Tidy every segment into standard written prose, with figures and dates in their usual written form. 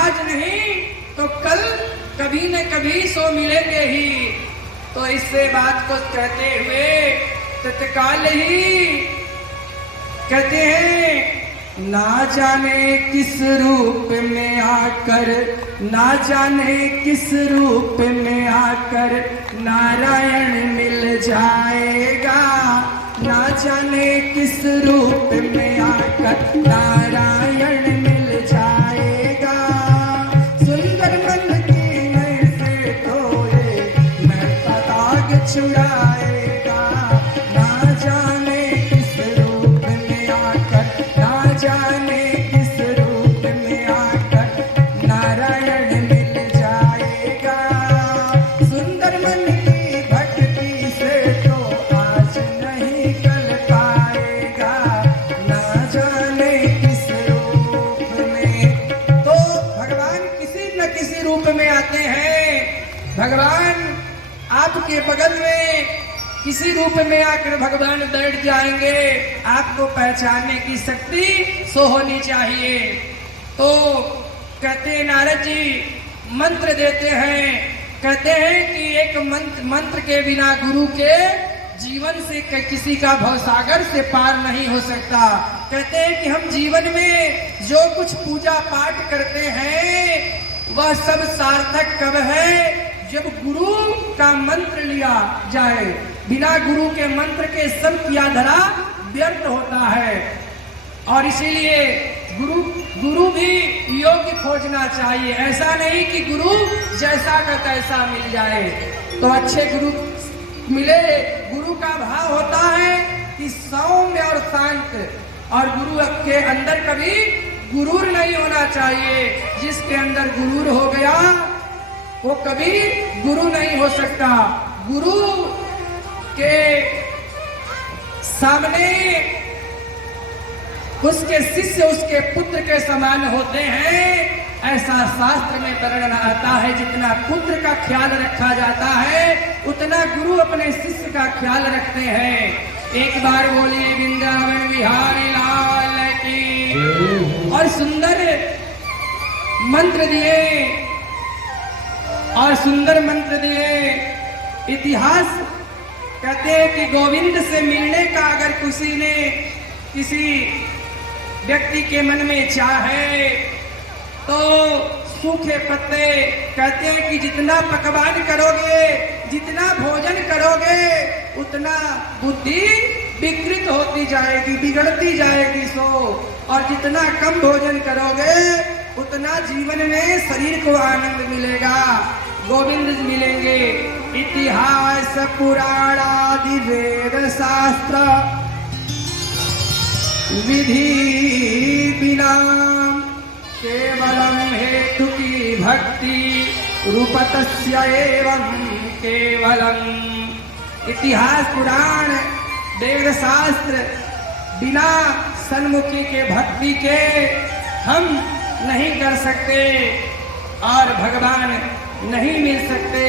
आज नहीं तो कल कभी न कभी सो मिलेंगे ही। तो इससे बात को कहते हुए तत्काल ही कहते हैं, ना जाने किस रूप में आकर, ना जाने किस रूप में आकर नारायण मिल जाएगा, ना जाने किस रूप में आकर नारायण मिल जाएगा। सुंदर मन की नए से तो ये मैं का दाग छुड़ाएगा, ना जाने किस रूप में आकर, ना जाने किस रूप में आकर नारायण मिल जाएगा। सुंदर मन की भक्ति से तो आज नहीं कल पाएगा, ना जाने किस रूप में। तो भगवान किसी न किसी रूप में आते हैं। भगवान आपके बगल में किसी रूप में आकर भगवान बैठ जाएंगे। आपको पहचानने की शक्ति सो होनी चाहिए। तो कहते हैं नारद जी मंत्र देते हैं, कहते हैं कि एक मंत्र के बिना गुरु के जीवन से किसी का भवसागर से पार नहीं हो सकता। कहते हैं कि हम जीवन में जो कुछ पूजा पाठ करते हैं वह सब सार्थक कब है, जब गुरु का मंत्र लिया जाए। बिना गुरु के मंत्र के सब किया धरा व्यर्थ होता है। और इसीलिए गुरु भी योग्य खोजना चाहिए। ऐसा नहीं कि गुरु जैसा का तैसा मिल जाए। तो अच्छे गुरु मिले। गुरु का भाव होता है कि सौम्य और शांत, और गुरु के अंदर कभी गुरूर नहीं होना चाहिए। जिसके अंदर गुरूर हो गया वो कभी गुरु नहीं हो सकता। गुरु के सामने उसके शिष्य उसके पुत्र के समान होते हैं। ऐसा शास्त्र में वर्णन आता है। जितना पुत्र का ख्याल रखा जाता है उतना गुरु अपने शिष्य का ख्याल रखते हैं। एक बार बोलिए वृंदावन बिहारी लाल की। और सुंदर मंत्र दिए, और सुंदर मंत्र दिए। इतिहास कहते हैं कि गोविंद से मिलने का अगर किसी व्यक्ति के मन में चाहे तो सूखे पत्ते, कहते हैं कि जितना पकवान करोगे, जितना भोजन करोगे, उतना बुद्धि विकृत होती जाएगी, बिगड़ती जाएगी। और जितना कम भोजन करोगे उतना जीवन में शरीर को आनंद मिलेगा, गोविंद मिलेंगे। इतिहास पुराण आदि वेद शास्त्र विधि बिना केवलम हेतु की भक्ति रूपतस्य एवं केवलम। इतिहास पुराण वेद शास्त्र बिना सन्मुखी के भक्ति के हम नहीं कर सकते और भगवान नहीं मिल सकते।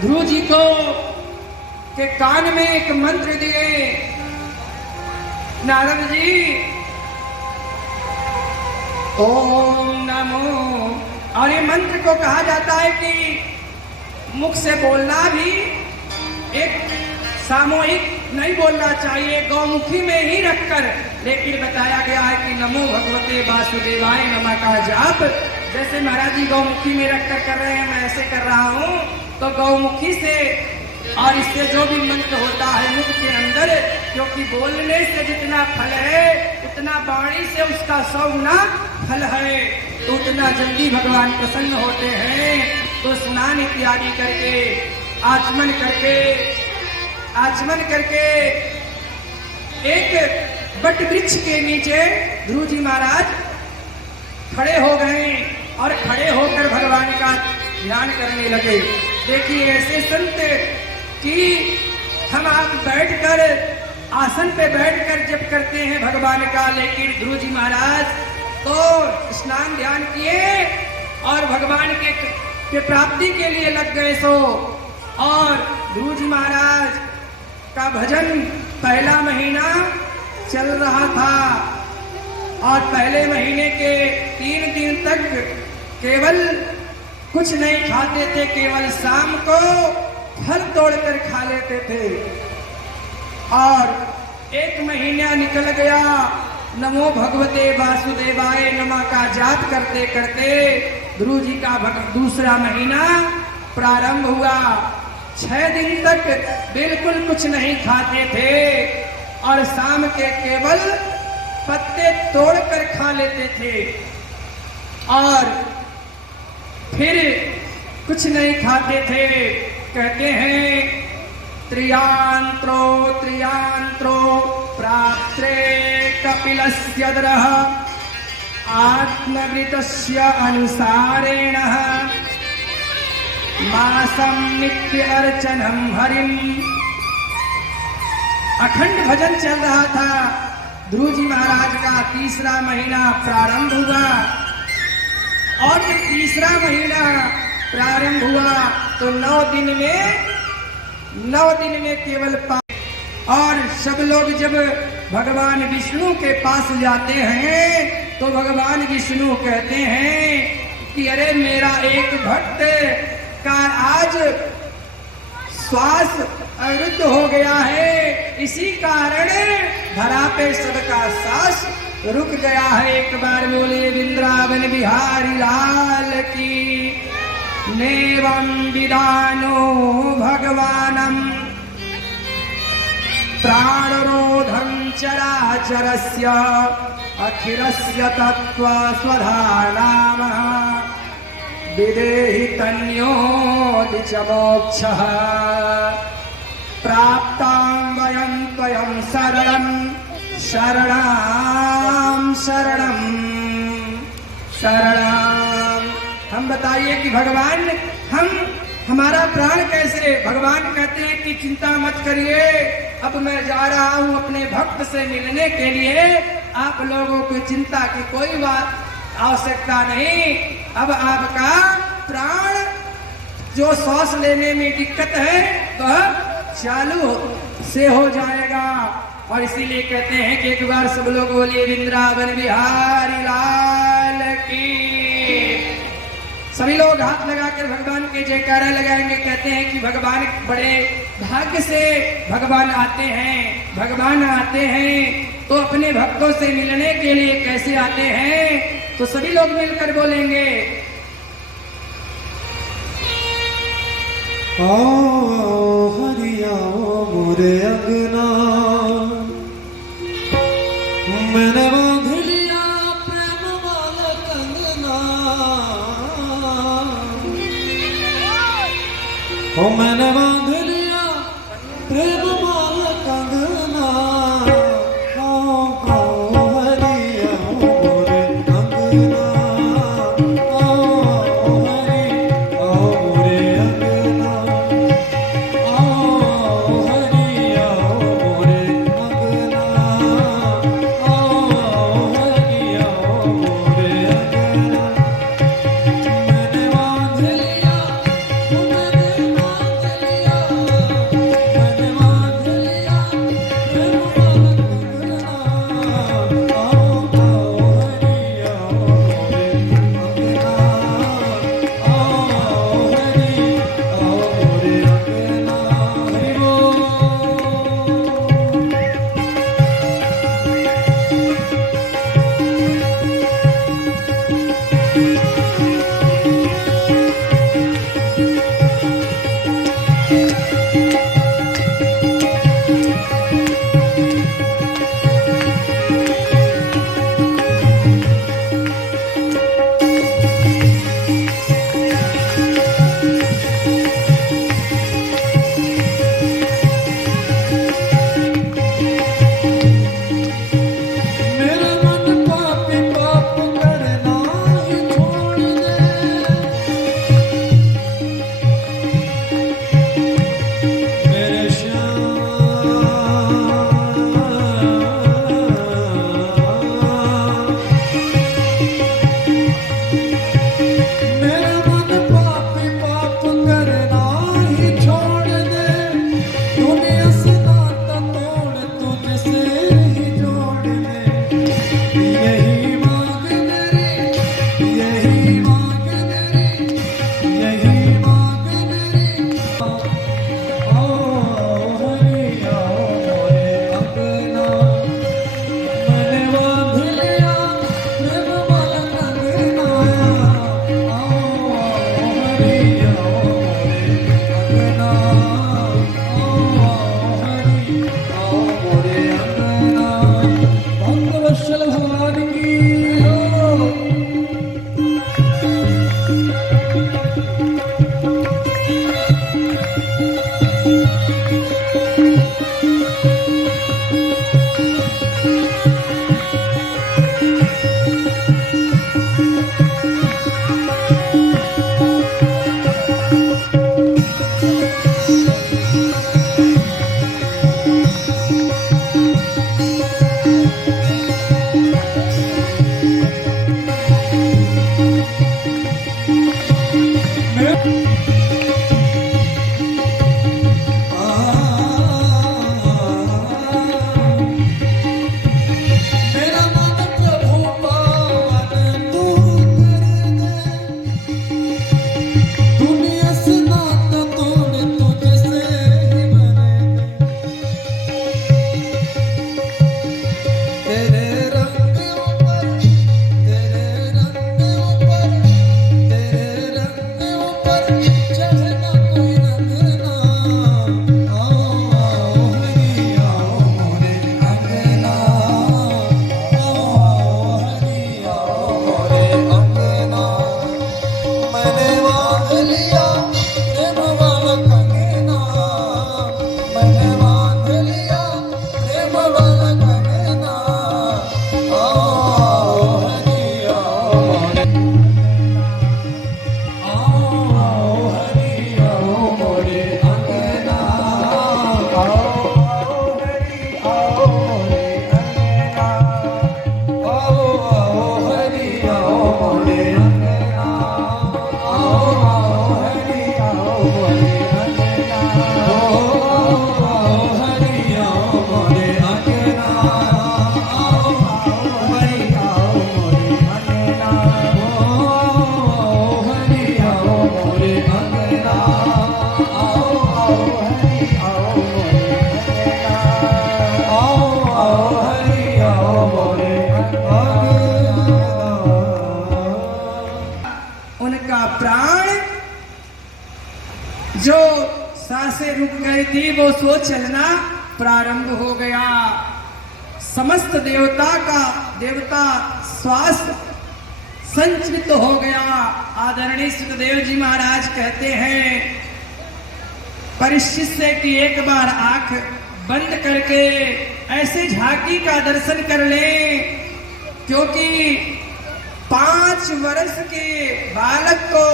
ध्रुव जी को के कान में एक मंत्र दिए नारद जी, ओम नमो। और ये मंत्र को कहा जाता है कि मुख से बोलना भी एक सामूहिक नहीं बोलना चाहिए, गौमुखी में ही रखकर। लेकिन बताया गया है कि नमो भगवते वासुदेवाय नमः का जाप जैसे महाराज जी गौमुखी में रखकर कर रहे हैं, मैं ऐसे कर रहा हूँ। तो गौमुखी से और इससे जो भी मंत्र होता है मुख के अंदर, क्योंकि बोलने से जितना फल है उतना वाणी से उसका 100 गुना फल है, तो उतना जल्दी भगवान प्रसन्न होते हैं। तो स्नान इत्यादि करके आचमन करके एक बट वृक्ष के नीचे ध्रुव जी महाराज खड़े हो गए और खड़े होकर भगवान का ध्यान करने लगे। देखिए ऐसे संत कि हम आप बैठकर आसन पे बैठकर जप करते हैं भगवान का, लेकिन ध्रुव जी महाराज तो स्नान ध्यान किए और भगवान के प्राप्ति के लिए लग गए। और ध्रुव जी महाराज का भजन पहला महीना चल रहा था और पहले महीने के 3 दिन तक केवल कुछ नहीं खाते थे, केवल शाम को फल तोड़कर खा लेते थे। और 1 महीना निकल गया, नमो भगवते वासुदेवाय नमः का जाप करते करते ध्रुव जी का दूसरा महीना प्रारंभ हुआ। 6 दिन तक बिल्कुल कुछ नहीं खाते थे और शाम के केवल पत्ते तोड़कर खा लेते थे और फिर कुछ नहीं खाते थे। कहते हैं त्रियांत्रो त्रियांत्रो प्राप्त्रे कपिलस्य दरः आत्मवृतस्य अनुसारेण मासं नित्य अर्चनम हरिम। अखंड भजन चल रहा था। ध्रुव जी महाराज का तीसरा महीना प्रारंभ हुआ और जब तीसरा महीना प्रारंभ हुआ तो 9 दिन में केवल और सब लोग जब भगवान विष्णु के पास जाते हैं तो भगवान विष्णु कहते हैं कि अरे मेरा एक भक्त का आज श्वास अवरुद्ध हो गया है, इसी कारण धरा पे सबका सांस रुक गया है। एक बार बोले वृंदावन बिहारी लाल की। नेवं विदानो भगवानम प्राणरोधं चराचरस्य अखिलस्य तत्त्व स्वधानामः विदेहि तन्योदिच मोक्षः प्राप्तां वयं त्वयं शरणं शरणं शरणं शरणं। हम बताइए कि भगवान हमारा प्राण कैसे। भगवान कहते हैं कि चिंता मत करिए, अब मैं जा रहा हूँ अपने भक्त से मिलने के लिए, आप लोगों की चिंता की कोई बात आवश्यकता नहीं। अब आपका प्राण जो सांस लेने में दिक्कत है वह चालू से हो जाएगा। और इसीलिए कहते हैं कि एक बार सब लोग बोलिए वृंदावन बिहारी लाल की। सभी लोग हाथ लगाकर भगवान के जयकारा लगाएंगे। कहते हैं कि भगवान बड़े भाग्य से भगवान आते हैं। भगवान आते हैं तो अपने भक्तों से मिलने के लिए कैसे आते हैं, तो सभी लोग मिलकर बोलेंगे आओ हरिया मोरे अगना मैंने बांध लिया प्रेम वाला कंगना। ओ मैंने बांध लिया प्रेम वाला कंगना। आओ हरिया मोरे अगना, आओ मोरे अगना, आओ हरिया मोरे अगना, आओ हरिया मोरे अगना। मैंने बांध लिया, मैंने बांध लिया जो सांसें रुक गई थी वो सो चलना प्रारंभ हो गया। समस्त देवता श्वास संचरित हो गया। आदरणीय सुखदेव जी महाराज कहते हैं परीक्षित से कि एक बार आंख बंद करके ऐसे झांकी का दर्शन कर ले, क्योंकि 5 वर्ष के बालक को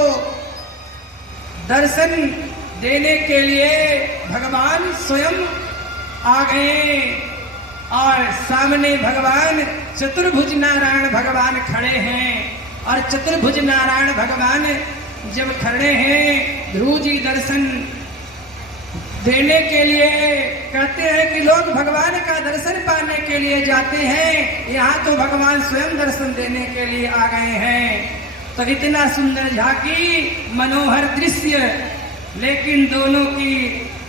दर्शन देने के लिए भगवान स्वयं आ गए और सामने भगवान चतुर्भुज नारायण भगवान खड़े हैं। और चतुर्भुज नारायण भगवान जब खड़े हैं, ध्रुव जी दर्शन देने के लिए कहते हैं कि लोग भगवान का दर्शन पाने के लिए जाते हैं, यहाँ तो भगवान स्वयं दर्शन देने के लिए आ गए हैं। तो इतना सुंदर झांकी, मनोहर दृश्य, लेकिन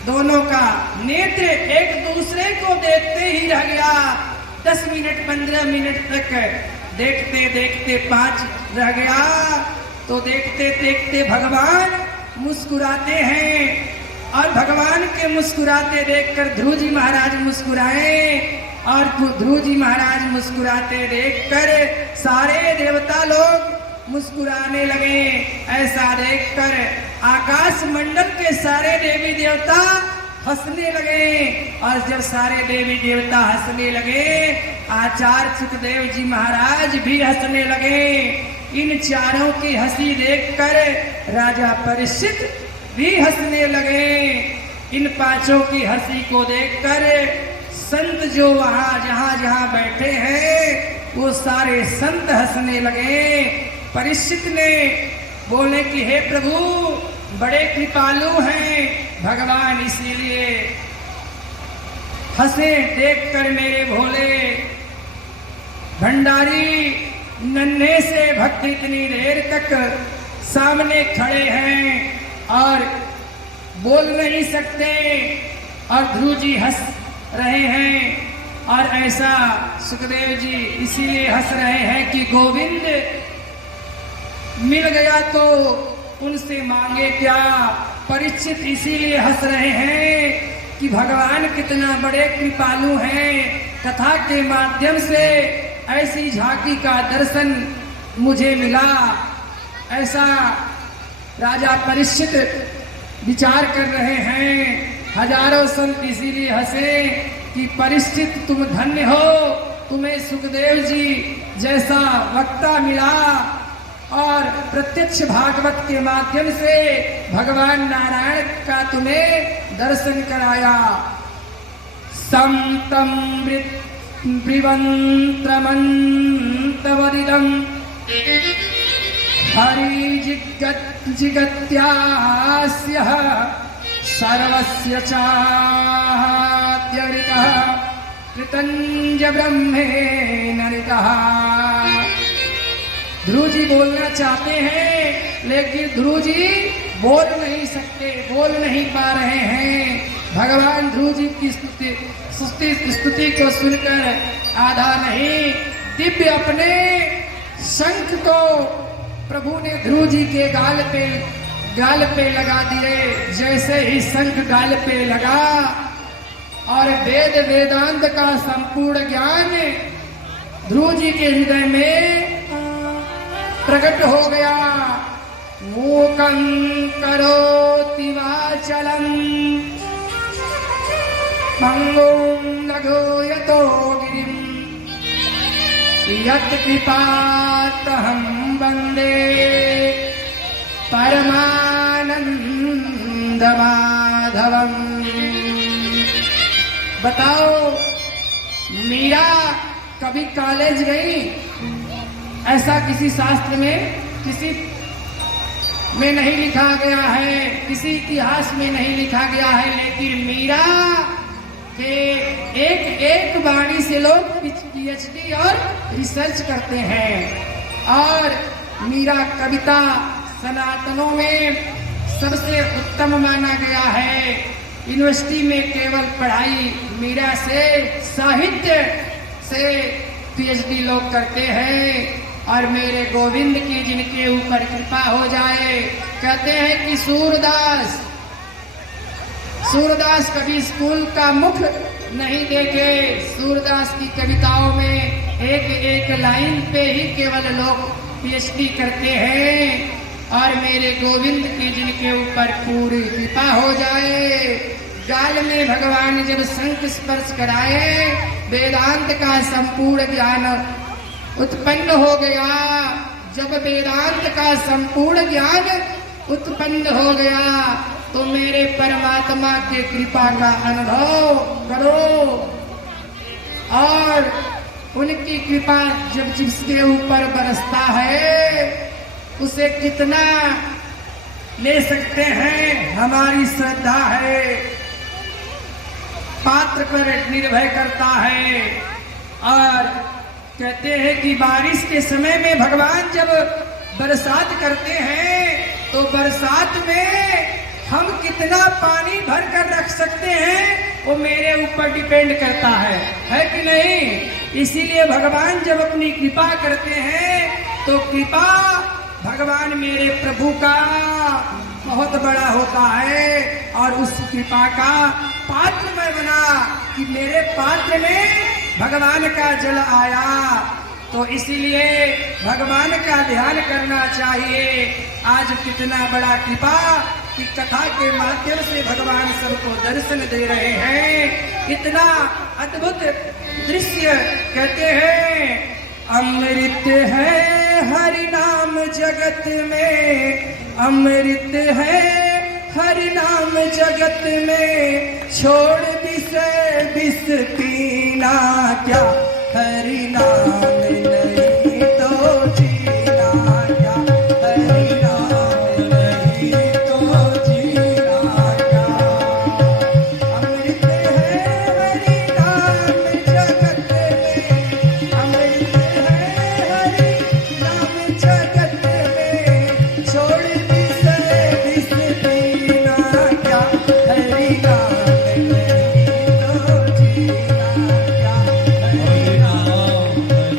दोनों का नेत्र एक दूसरे को देखते ही रह गया। 10 मिनट 15 मिनट तक देखते देखते 5 रह गया। तो देखते देखते भगवान मुस्कुराते हैं और भगवान के मुस्कुराते देखकर ध्रुव जी महाराज मुस्कुराए और ध्रुव जी महाराज मुस्कुराते देखकर सारे देवता लोग मुस्कुराने लगे। ऐसा देखकर आकाश मंडल के सारे देवी देवता हंसने लगे और जब सारे देवी देवता हंसने लगे, आचार्य सुखदेव जी महाराज भी हंसने लगे। इन चारों की हंसी देखकर राजा परीक्षित भी हंसने लगे। इन 5 की हंसी को देखकर संत जो वहां जहां बैठे हैं वो सारे संत हंसने लगे। परीक्षित ने बोले कि हे प्रभु, बड़े कृपालु हैं भगवान, इसीलिए हंसे देखकर मेरे भोले भंडारी। नन्हे से भक्त इतनी देर तक सामने खड़े हैं और बोल नहीं सकते और ध्रुव जी हंस रहे हैं। और ऐसा सुखदेव जी इसीलिए हंस रहे हैं कि गोविंद मिल गया तो उनसे मांगे क्या। परीक्षित इसीलिए हंस रहे हैं कि भगवान कितना बड़े कृपालु हैं, कथा के माध्यम से ऐसी झांकी का दर्शन मुझे मिला। ऐसा राजा परीक्षित विचार कर रहे हैं। हजारों संत इसीलिए हंसे कि परीक्षित तुम धन्य हो, तुम्हें सुखदेव जी जैसा वक्ता मिला और प्रत्यक्ष भागवत के माध्यम से भगवान नारायण का तुम्हें दर्शन कराया। समतम ब्रिवंत्रमंतवदिदं हरिजिगत्यास्य सर्वस्य चाद्यरितः कृतंज ब्रह्मेण ऋतः। ध्रुव जी बोलना चाहते हैं लेकिन ध्रुव जी बोल नहीं सकते, बोल नहीं पा रहे हैं। भगवान ध्रुव जी की स्तुति को सुनकर आधा नहीं, दिव्य अपने शंख को प्रभु ने ध्रुव जी के गाल पे लगा दिए। जैसे ही शंख गाल पे लगा और वेद वेदांत का संपूर्ण ज्ञान ध्रुव जी के हृदय में प्रकट हो गया। मूकं करोति वाचलं पंगुं लघूयतो गिरिं यत्कृपातहं वन्दे परमानंदमाधवम्। बताओ, मीरा कभी कॉलेज गई? ऐसा किसी शास्त्र में किसी में नहीं लिखा गया है, किसी इतिहास में नहीं लिखा गया है, लेकिन मीरा के एक एक वाणी से लोग PhD और रिसर्च करते हैं। और मीरा कविता सनातनों में सबसे उत्तम माना गया है। यूनिवर्सिटी में केवल पढ़ाई मीरा से, साहित्य से PhD लोग करते हैं। और मेरे गोविंद की जिनके ऊपर कृपा हो जाए, कहते हैं कि सूरदास सूरदास कभी स्कूल का मुख नहीं देखे। सूरदास की कविताओं में एक एक लाइन पे ही केवल लोग पीएचडी करते हैं। और मेरे गोविंद की जिनके ऊपर पूरी कृपा हो जाए, गाल में भगवान जब शंख स्पर्श कराए, वेदांत का संपूर्ण ज्ञान उत्पन्न हो गया। जब वेदांत का संपूर्ण ज्ञान उत्पन्न हो गया तो मेरे परमात्मा के कृपा का अनुभव करो। और उनकी कृपा जब जिसके ऊपर बरसता है उसे कितना ले सकते हैं, हमारी श्रद्धा है, पात्र पर निर्भर करता है। और कहते हैं कि बारिश के समय में भगवान जब बरसात करते हैं तो बरसात में हम कितना पानी भर कर रख सकते हैं वो मेरे ऊपर डिपेंड करता है कि नहीं। इसीलिए भगवान जब अपनी कृपा करते हैं तो कृपा भगवान मेरे प्रभु का बहुत बड़ा होता है। और उस कृपा का पात्र मैं बना कि मेरे पात्र में भगवान का जल आया। तो इसीलिए भगवान का ध्यान करना चाहिए। आज कितना बड़ा कृपा कि कथा के माध्यम से भगवान सबको दर्शन दे रहे हैं। इतना अद्भुत दृश्य कहते हैं, अमृत है हरि नाम जगत में, अमृत है हरि नाम जगत में, छोड़ विष पीना क्या, हरि नाम नहीं तो जीना क्या, हरि नाम नहीं तो जीना क्या। अमृत है हरि नाम जगत में, अमृत है हरि नाम जगत में, छोड़ विष पीना क्या, हरि नाम नहीं तो जीना क्या, हरि नाम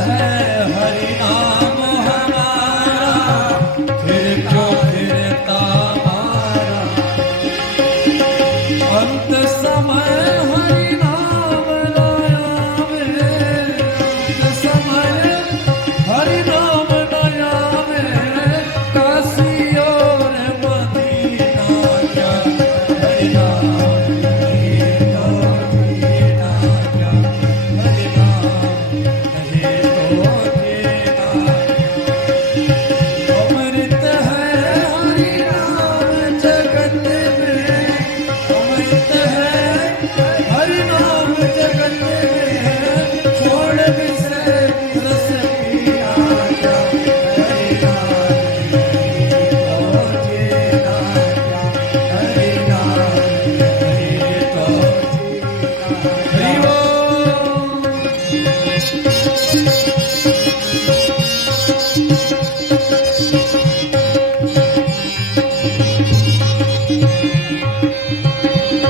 है हरि नाम हमारा, फिर क्यों फिरता मारा। अंत समय हरि नाम लाया में, अंत समय हरि नाम लाया में, काशी और मदीना क्या हरि नाम, हरि नाम, हरि नाम क्या हरि नाम, नहीं तो जीना। अमृत है हरि नाम जगत में, अमृत है हरि नाम जगत में, छोड़ विषय रस पीना क्या हरि नाम, नहीं तो जीना क्या हरि नाम, नहीं तो जीना। हरि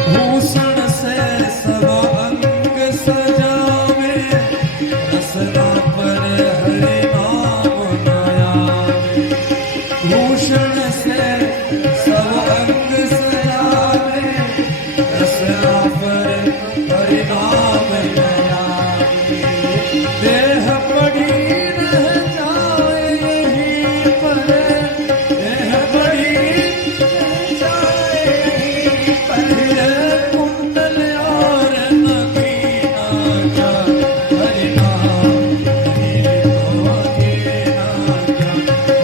भूषण से सब अंग सजावे, रसना पर हरि नाम नयावे। भूषण से सब अंग सजावे, रसना पर हरि नाम नयावे। देह पड़ी रह जाए यहीं पर, देह पड़ी रह जाए यहीं पर, कुंडल और नगीना क्या हरि नाम, नहीं तो जीना क्या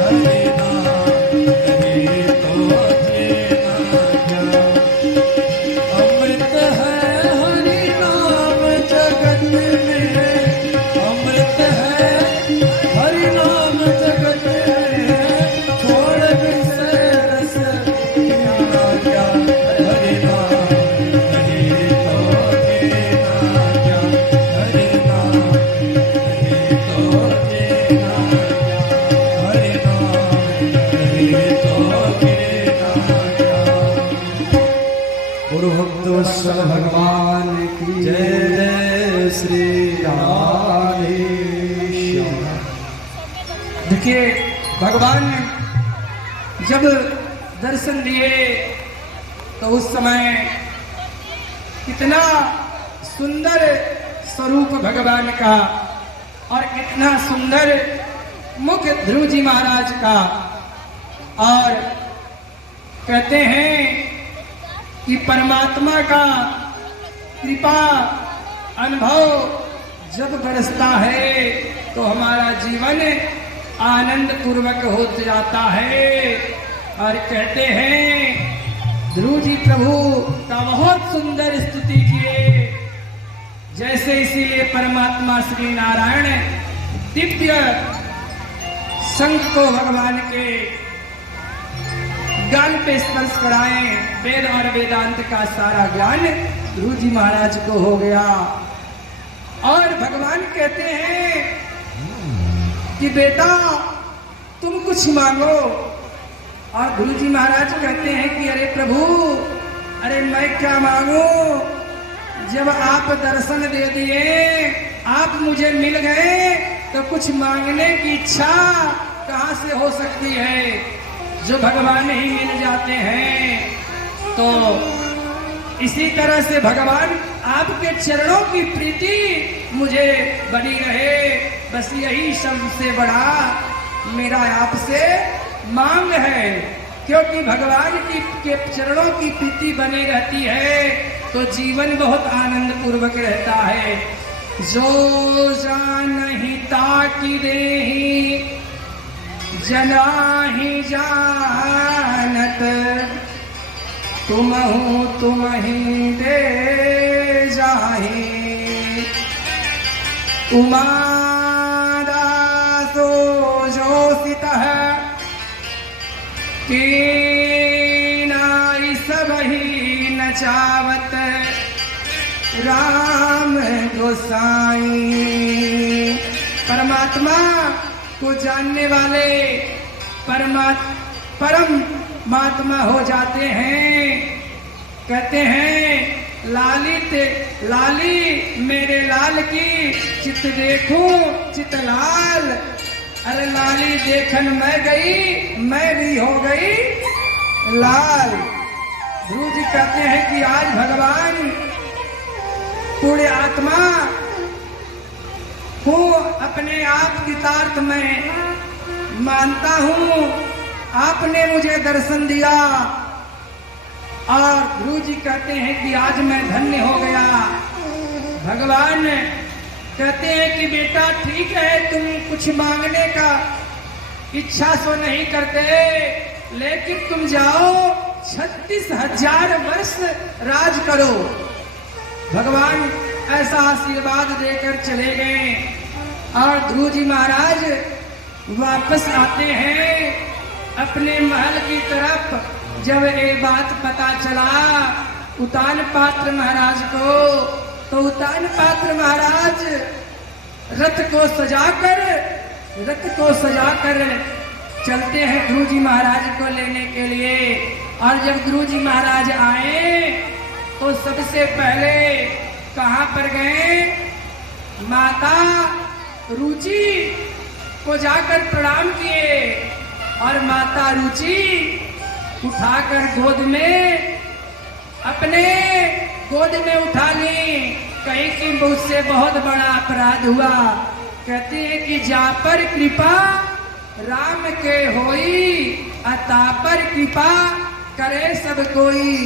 हरि नाम, नहीं तो जीना क्या। अमृत है हरि नाम जगत में, अमृत है हरि नाम जगत में, छोड़ विषय रस पीना क्या हरि नाम, नहीं तो जीना क्या हरि नाम, नहीं तो जीना क्या हरि नाम, नहीं तो जीना क्या। गुरु भक्तवत्सल भगवान की जय जय श्री राधेश्याम। देखिए भगवान ने जब दर्शन दिए तो उस समय कितना सुंदर स्वरूप भगवान का और कितना सुंदर मुख ध्रुव जी महाराज का। और कहते हैं कि परमात्मा का कृपा अनुभव जब बरसता है तो हमारा जीवन आनंद पूर्वक हो जाता है। और कहते हैं ध्रुव जी प्रभु का बहुत सुंदर स्तुति किए, जैसे इसीलिए परमात्मा श्री नारायण दिव्य शंख को भगवान के गान पे स्पर्श कराए, वेद और वेदांत का सारा ज्ञान ध्रुव जी महाराज को हो गया। और भगवान कहते हैं कि बेटा तुम कुछ मांगो। और ध्रुव जी महाराज कहते हैं कि अरे प्रभु, अरे मैं क्या मांगू, जब आप दर्शन दे दिए, आप मुझे मिल गए, तो कुछ मांगने की इच्छा कहाँ से हो सकती है। जो भगवान ही मिल जाते हैं। तो इसी तरह से भगवान आपके चरणों की प्रीति मुझे बनी रहे, बस यही सबसे बड़ा मेरा आपसे मांग है। क्योंकि भगवान की के चरणों की प्रीति बनी रहती है तो जीवन बहुत आनंद पूर्वक रहता है। जो जानहि ताकि देहि जनाहि जानत, तुमहु तुमहि दे जाहि। उमादासो जोषितः कीनाई सबहि न चावत, राम गोसाई। परमात्मा को जानने वाले परमात्मा हो जाते हैं। कहते हैं लाली मेरे लाल की चित देखूं चित लाल। अरे लाली देखन मैं गई, मैं भी हो गई लाल। गुरु जी कहते हैं कि आज भगवान पूरे आत्मा हूँ, अपने आप कृतार्थ में मानता हूँ। आपने मुझे दर्शन दिया और गुरु जी कहते हैं कि आज मैं धन्य हो गया। भगवान कहते हैं कि बेटा ठीक है, तुम कुछ मांगने का इच्छा तो नहीं करते, लेकिन तुम जाओ 36,000 वर्ष राज करो। भगवान ऐसा आशीर्वाद देकर चले गए और ध्रुव जी महाराज वापस आते हैं अपने महल की तरफ। जब ये बात पता चला उतान पात्र महाराज को, तो उतान पात्र महाराज रथ को सजाकर चलते हैं ध्रुव जी महाराज को लेने के लिए। और जब ध्रुव जी महाराज आए तो सबसे पहले कहाँ पर गए? माता रुचि को जाकर प्रणाम किए और माता रुचि उठाकर गोद में अपने गोद में उठा ली। कहीं कि मुझसे बहुत बड़ा अपराध हुआ। कहते हैं कि जा पर कृपा राम के होई, अता पर कृपा करे सब कोई।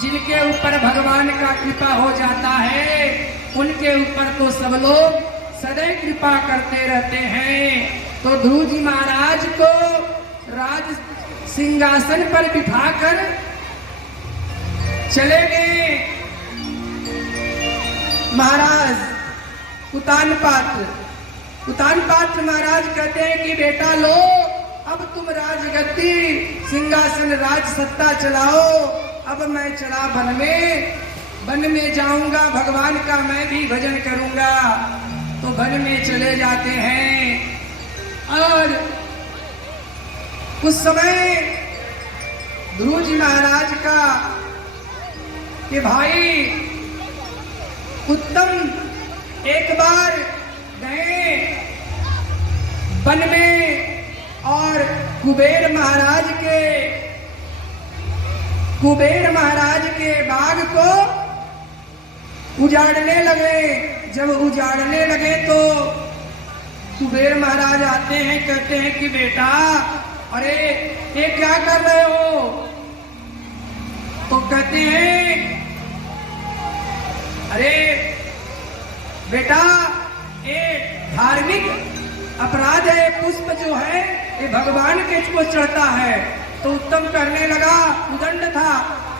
जिनके ऊपर भगवान का कृपा हो जाता है उनके ऊपर तो सब लोग सदैव कृपा करते रहते हैं। तो ध्रुव जी महाराज को राज सिंहासन पर बिठाकर चले गए महाराज उतान पात्र महाराज कहते हैं कि बेटा लो, अब तुम राजगद्दी सिंहासन राज सत्ता चलाओ। अब मैं चला वन में जाऊंगा, भगवान का मैं भी भजन करूंगा। तो वन में चले जाते हैं और उस समय ध्रुव जी महाराज का कि भाई उत्तम एक बार गए वन में और कुबेर महाराज के बाग को उजाड़ने लगे। जब उजाड़ने लगे तो कुबेर महाराज आते हैं, कहते हैं कि बेटा अरे ये क्या कर रहे हो? तो कहते हैं अरे बेटा ये धार्मिक अपराध है, पुष्प जो है ये भगवान के को चढ़ता है। तो उत्तम करने लगा, उदंड था।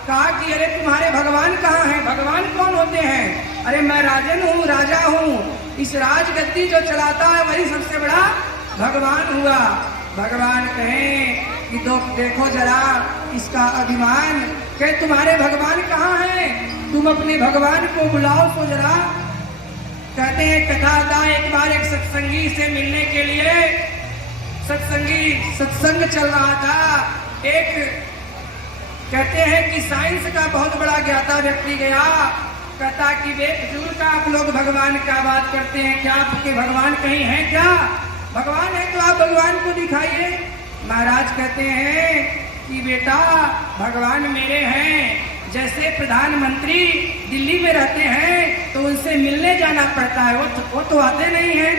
कहा कि अरे तुम्हारे भगवान कहाँ हैं? भगवान कौन होते हैं? अरे मैं राजन हूँ, राजा हूँ। इस राजगद्दी जो चलाता है वही सबसे बड़ा भगवान हुआ। भगवान कहें कि देखो जरा इसका अभिमान, कहे तुम्हारे भगवान कहाँ हैं? तुम अपने भगवान को बुलाओ तो जरा। कहते हैं कथा था एक बार एक सत्संगी से मिलने के लिए सत्संग चल रहा था। एक कहते हैं कि साइंस का बहुत बड़ा ज्ञाता व्यक्ति गया, कहता कि बेफजूल का आप लोग भगवान का बात करते हैं, क्या आपके भगवान कहीं हैं क्या? भगवान है तो आप भगवान को दिखाइए। महाराज कहते हैं कि बेटा भगवान मेरे हैं। जैसे प्रधानमंत्री दिल्ली में रहते हैं तो उनसे मिलने जाना पड़ता है, वो तो आते नहीं हैं,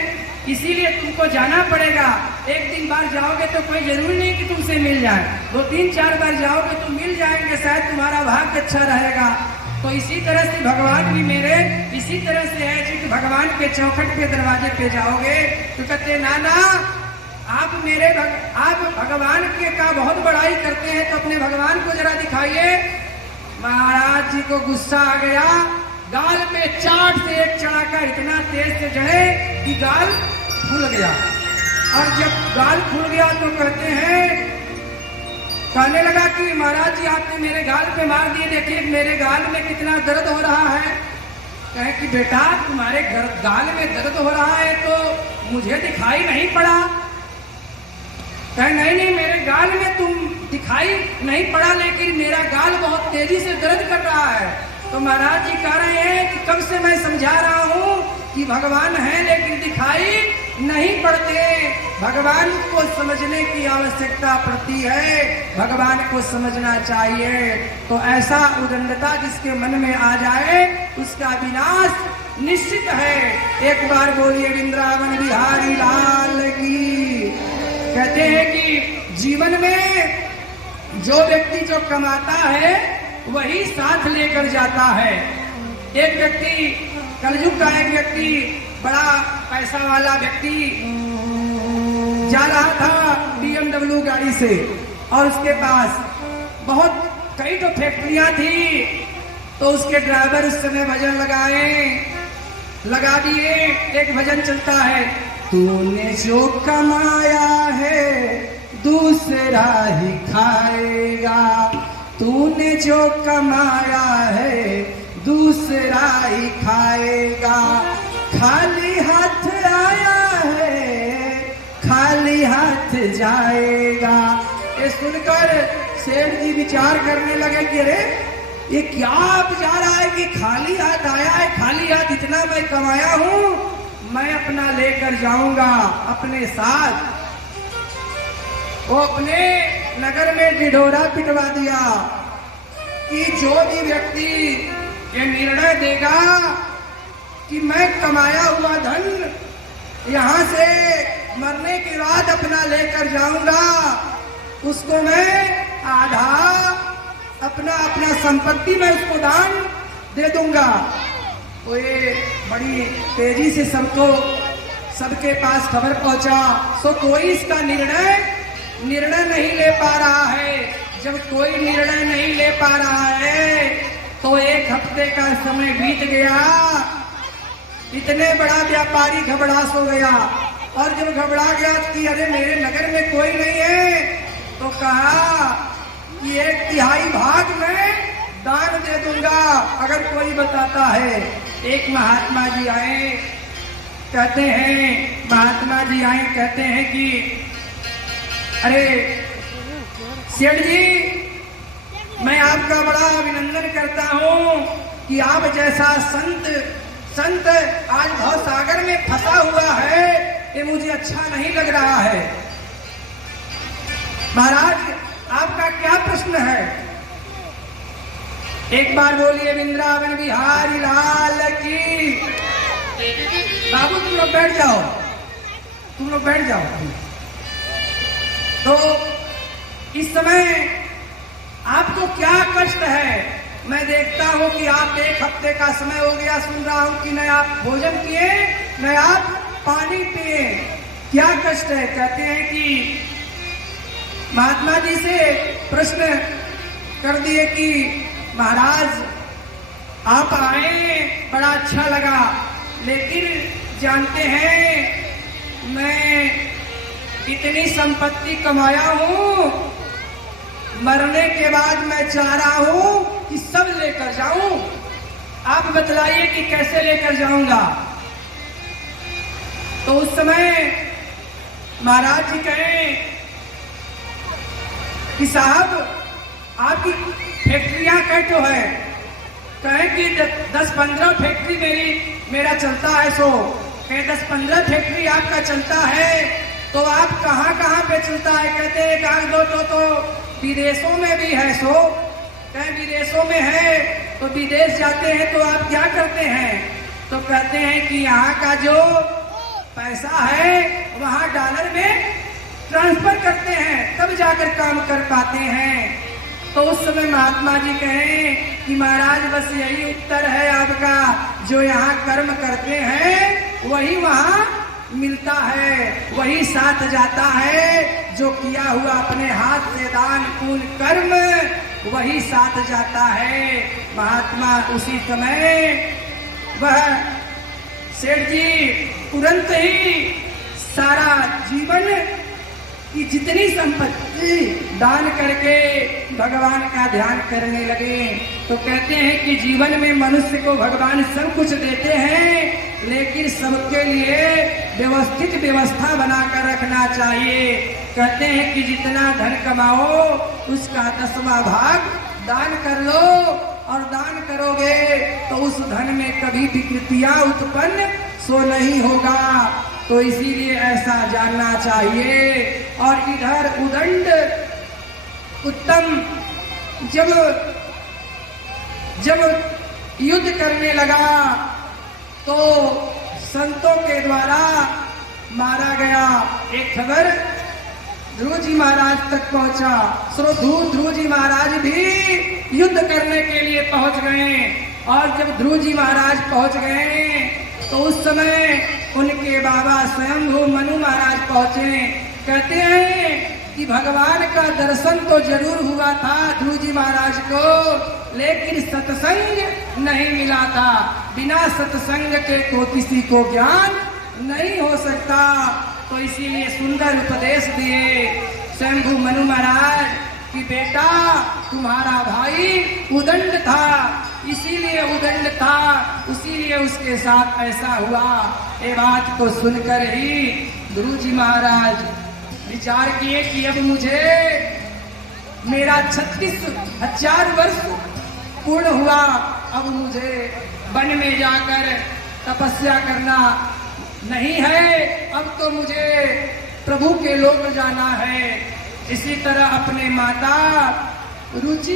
इसीलिए तुमको जाना पड़ेगा। एक दिन बार जाओगे तो कोई जरूरी नहीं कि तुमसे मिल जाए, 2-3-4 बार जाओगे तो मिल जाएंगे, शायद तुम्हारा भाग्य अच्छा रहेगा। तो इसी तरह से भगवान भी मेरे इसी तरह से है कि भगवान के चौखट पे दरवाजे पे जाओगे तो कहते ना आप भगवान के का बहुत बड़ाई करते हैं, तो अपने भगवान को जरा दिखाइए। महाराज जी को गुस्सा आ गया, गाल में चाट से एक चढ़ाकर इतना तेज से चढ़े कि गाल फूल गया। और जब गाल फूल गया तो कहने लगा कि महाराज जी आपने मेरे गाल पे मार दिए, देखिए मेरे गाल में कितना दर्द हो रहा है। कहे कि बेटा तुम्हारे गाल में दर्द हो रहा है तो मुझे दिखाई नहीं पड़ा। कहे नहीं मेरे गाल में तुम दिखाई नहीं पड़ा, लेकिन मेरा गाल बहुत तेजी से दर्द कर रहा है। तो महाराज जी कह रहे हैं कि कब से मैं समझा रहा हूं कि भगवान है लेकिन दिखाई नहीं पड़ते। भगवान को समझने की आवश्यकता पड़ती है, भगवान को समझना चाहिए। तो ऐसा उदंडता जिसके मन में आ जाए उसका विनाश निश्चित है। एक बार बोलिए वृंदावन बिहारी लाल की। कहते हैं कि जीवन में जो व्यक्ति जो कमाता है वही साथ लेकर जाता है। एक व्यक्ति, कलयुग का एक व्यक्ति, बड़ा पैसा वाला व्यक्ति जा रहा था BMW गाड़ी से, और उसके पास बहुत कई तो फैक्ट्रियां थी। तो उसके ड्राइवर उस समय भजन लगा दिए। एक भजन चलता है, तूने जो कमाया है दूसरा ही खाएगा, तूने जो कमाया है दूसरा ही खाएगा, खाली हाथ आया है खाली हाथ जाएगा। ये सुनकर सेठ जी विचार करने लगे कि अरे ये क्या जा रहा है कि खाली हाथ आया है, खाली हाथ इतना मैं कमाया हूं, मैं अपना लेकर जाऊंगा अपने साथ। वो अपने नगर में ढिढोरा पिटवा दिया कि जो भी व्यक्ति ये निर्णय देगा कि मैं कमाया हुआ धन यहाँ से मरने के बाद अपना लेकर जाऊंगा, उसको मैं आधा अपना संपत्ति में उसको दान दे दूंगा। तो ये बड़ी तेजी से सबके पास खबर पहुंचा। सो कोई इसका निर्णय नहीं ले पा रहा है। जब कोई निर्णय नहीं ले पा रहा है तो एक हफ्ते का समय बीत गया। इतने बड़ा व्यापारी घबराहट हो गया, और जब घबरा गया कि अरे मेरे नगर में कोई नहीं है, तो कहा कि 1/3 भाग में दान दे दूंगा अगर कोई बताता है। एक महात्मा जी आए, कहते हैं कि अरे सेठ जी, मैं आपका बड़ा अभिनंदन करता हूं कि आप जैसा संत आज भव सागर में फंसा हुआ है, ये मुझे अच्छा नहीं लग रहा है। महाराज आपका क्या प्रश्न है? एक बार बोलिए वृंदावन बिहारी लाल की। बाबू तुम लोग बैठ जाओ। तो इस समय आपको क्या कष्ट है? मैं देखता हूं कि आप 1 हफ्ते का समय हो गया, सुन रहा हूं कि न आप भोजन किए न आप पानी पिए, क्या कष्ट है? कहते हैं कि महात्मा जी से प्रश्न कर दिए कि महाराज आप आए, बड़ा अच्छा लगा, लेकिन जानते हैं मैं इतनी संपत्ति कमाया हूं, मरने के बाद मैं चाह रहा हूं कि सब लेकर जाऊं। आप बतलाइए कि कैसे लेकर जाऊंगा। तो उस समय महाराज जी कहें कि साहब आपकी फैक्ट्रियां कई तो है, कहें कि 10-15 फैक्ट्री मेरा चलता है। सो कहें 10-15 फैक्ट्री आपका चलता है, तो आप कहाँ पे चलता है? कहते हैं एक दो तो विदेशों में भी है। सो कहें विदेशों में है तो विदेश जाते हैं तो आप क्या करते हैं? तो कहते हैं कि यहाँ का जो पैसा है वहाँ डॉलर में ट्रांसफर करते हैं, तब जाकर काम कर पाते हैं। तो उस समय महात्मा जी कहें कि महाराज बस यही उत्तर है आपका, जो यहाँ कर्म करते हैं वही वहाँ मिलता है, वही साथ जाता है। जो किया हुआ अपने हाथ से दान पुण्य कर्म वही साथ जाता है। महात्मा उसी समय वह सेठ जी तुरंत ही सारा जीवन की जितनी संपत्ति दान करके भगवान का ध्यान करने लगे। तो कहते हैं कि जीवन में मनुष्य को भगवान सब कुछ देते हैं, लेकिन सबके लिए व्यवस्थित व्यवस्था बनाकर रखना चाहिए। कहते हैं कि जितना धन कमाओ उसका 10वां भाग दान कर लो, और दान करोगे तो उस धन में कभी विकृतियां उत्पन्न सो नहीं होगा। तो इसीलिए ऐसा जानना चाहिए। और इधर उदंड उत्तम जब युद्ध करने लगा तो संतों के द्वारा मारा गया। एक खबर ध्रुव जी महाराज तक पहुंचा। ध्रुव जी महाराज भी युद्ध करने के लिए पहुंच गए। और जब ध्रुव जी महाराज पहुंच गए तो उस समय उनके बाबा स्वयंभू मनु महाराज पहुंचे। कहते हैं कि भगवान का दर्शन तो जरूर हुआ था ध्रुव जी महाराज को, लेकिन सत्संग नहीं मिला था। बिना सत्संग के को किसी को ज्ञान नहीं हो सकता। तो इसीलिए सुंदर उपदेश दिए स्वयंभू मनु महाराज कि बेटा तुम्हारा भाई उदंड था, इसीलिए उदंड था, इसीलिए उसके साथ ऐसा हुआ। ये बात को सुनकर ही ध्रुव जी महाराज विचार किए कि अब मुझे मेरा 36,000 वर्ष पूर्ण हुआ, अब मुझे वन में जाकर तपस्या करना नहीं है, अब तो मुझे प्रभु के लोक जाना है। इसी तरह अपने माता रुचि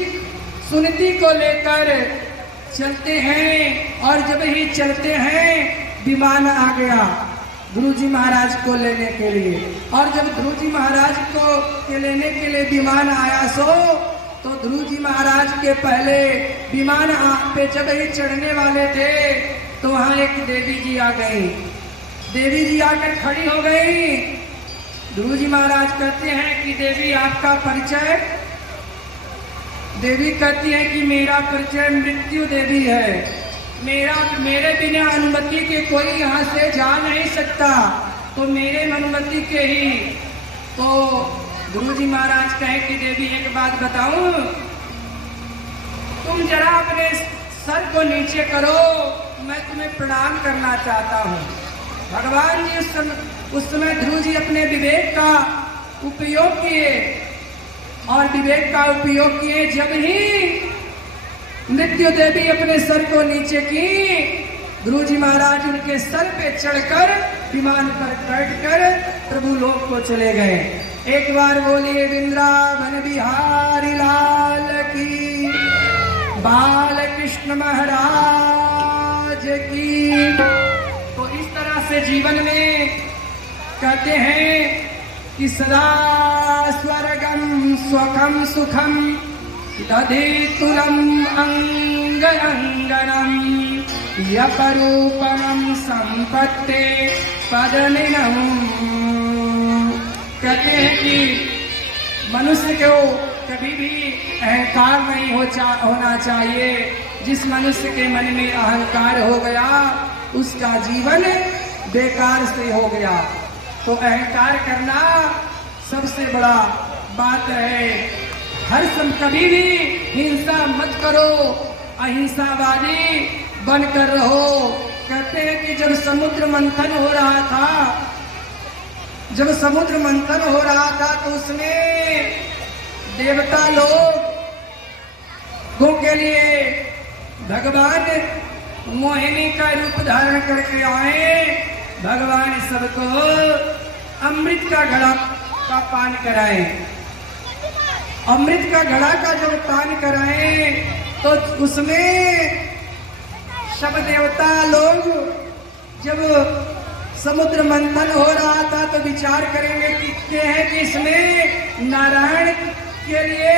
सुनीति को लेकर चलते हैं। और जब ही चलते हैं विमान आ गया ध्रुव जी महाराज को लेने के लिए। और जब ध्रुव जी महाराज को के लेने के लिए विमान आया तो ध्रुव जी महाराज के पहले विमान पे जब ही चढ़ने वाले थे तो वहां एक देवी जी आ गई। देवी जी आकर खड़ी हो गई। ध्रुव जी महाराज कहते हैं कि देवी आपका परिचय? देवी कहती है कि मेरा परिचय मृत्यु देवी है, मेरे बिना अनुमति के कोई यहाँ से जा नहीं सकता, तो मेरे अनुमति के ही। तो ध्रुव जी महाराज कहे कि देवी एक बात बताऊं, तुम जरा अपने सर को नीचे करो, मैं तुम्हें प्रणाम करना चाहता हूँ। भगवान जी उस समय ध्रुव जी अपने विवेक का उपयोग किए और विवेक का उपयोग किए। जब ही मृत्यु देवी अपने सर को नीचे की, ध्रुव जी महाराज उनके सर पे चढ़कर विमान पर बैठकर प्रभु लोक को चले गए। एक बार बोलिए वृंदावन बिहारी लाल की, बाल कृष्ण महाराज की। तो इस तरह से जीवन में कहते हैं कि सदा स्वर्गम स्वकम सुखम दधितुलम अंग अंगनम यपरूपम संपत्ते पदनिनम। कहते हैं कि मनुष्य को कभी भी अहंकार नहीं होना चाहिए। जिस मनुष्य के मन में अहंकार हो गया उसका जीवन बेकार से हो गया। तो अहंकार करना सबसे बड़ा बात है। हर समय कभी भी हिंसा मत करो, अहिंसावादी बनकर रहो। कहते हैं कि जब समुद्र मंथन हो रहा था तो उसमें देवता लोगों के लिए भगवान मोहिनी का रूप धारण करके आए। भगवान सबको अमृत का घड़ा का पान कराए। अमृत का घड़ा का जब पान कराए तो उसमें सब देवता लोग जब समुद्र मंथन हो रहा था तो विचार करेंगे कि इसमें नारायण के लिए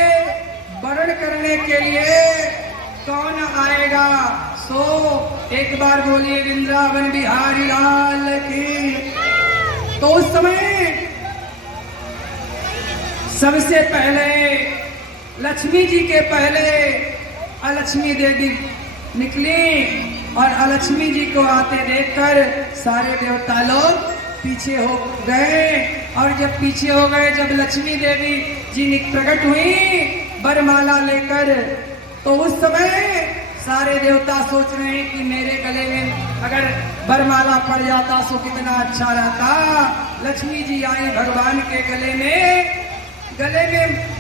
वर्ण करने के लिए कौन आएगा। सो एक बार बोलिए वृंदावन बिहारी लाल की। तो उस समय सबसे पहले लक्ष्मी जी के पहले अलक्ष्मी देवी निकली और अलक्ष्मी जी को आते देखकर सारे देवता लोग पीछे हो गए। और जब पीछे हो गए, जब लक्ष्मी देवी जी प्रकट हुई वरमाला लेकर, तो उस समय सारे देवता सोच रहे हैं कि मेरे गले में अगर वरमाला पड़ जाता तो कितना अच्छा रहता। लक्ष्मी जी आई भगवान के गले में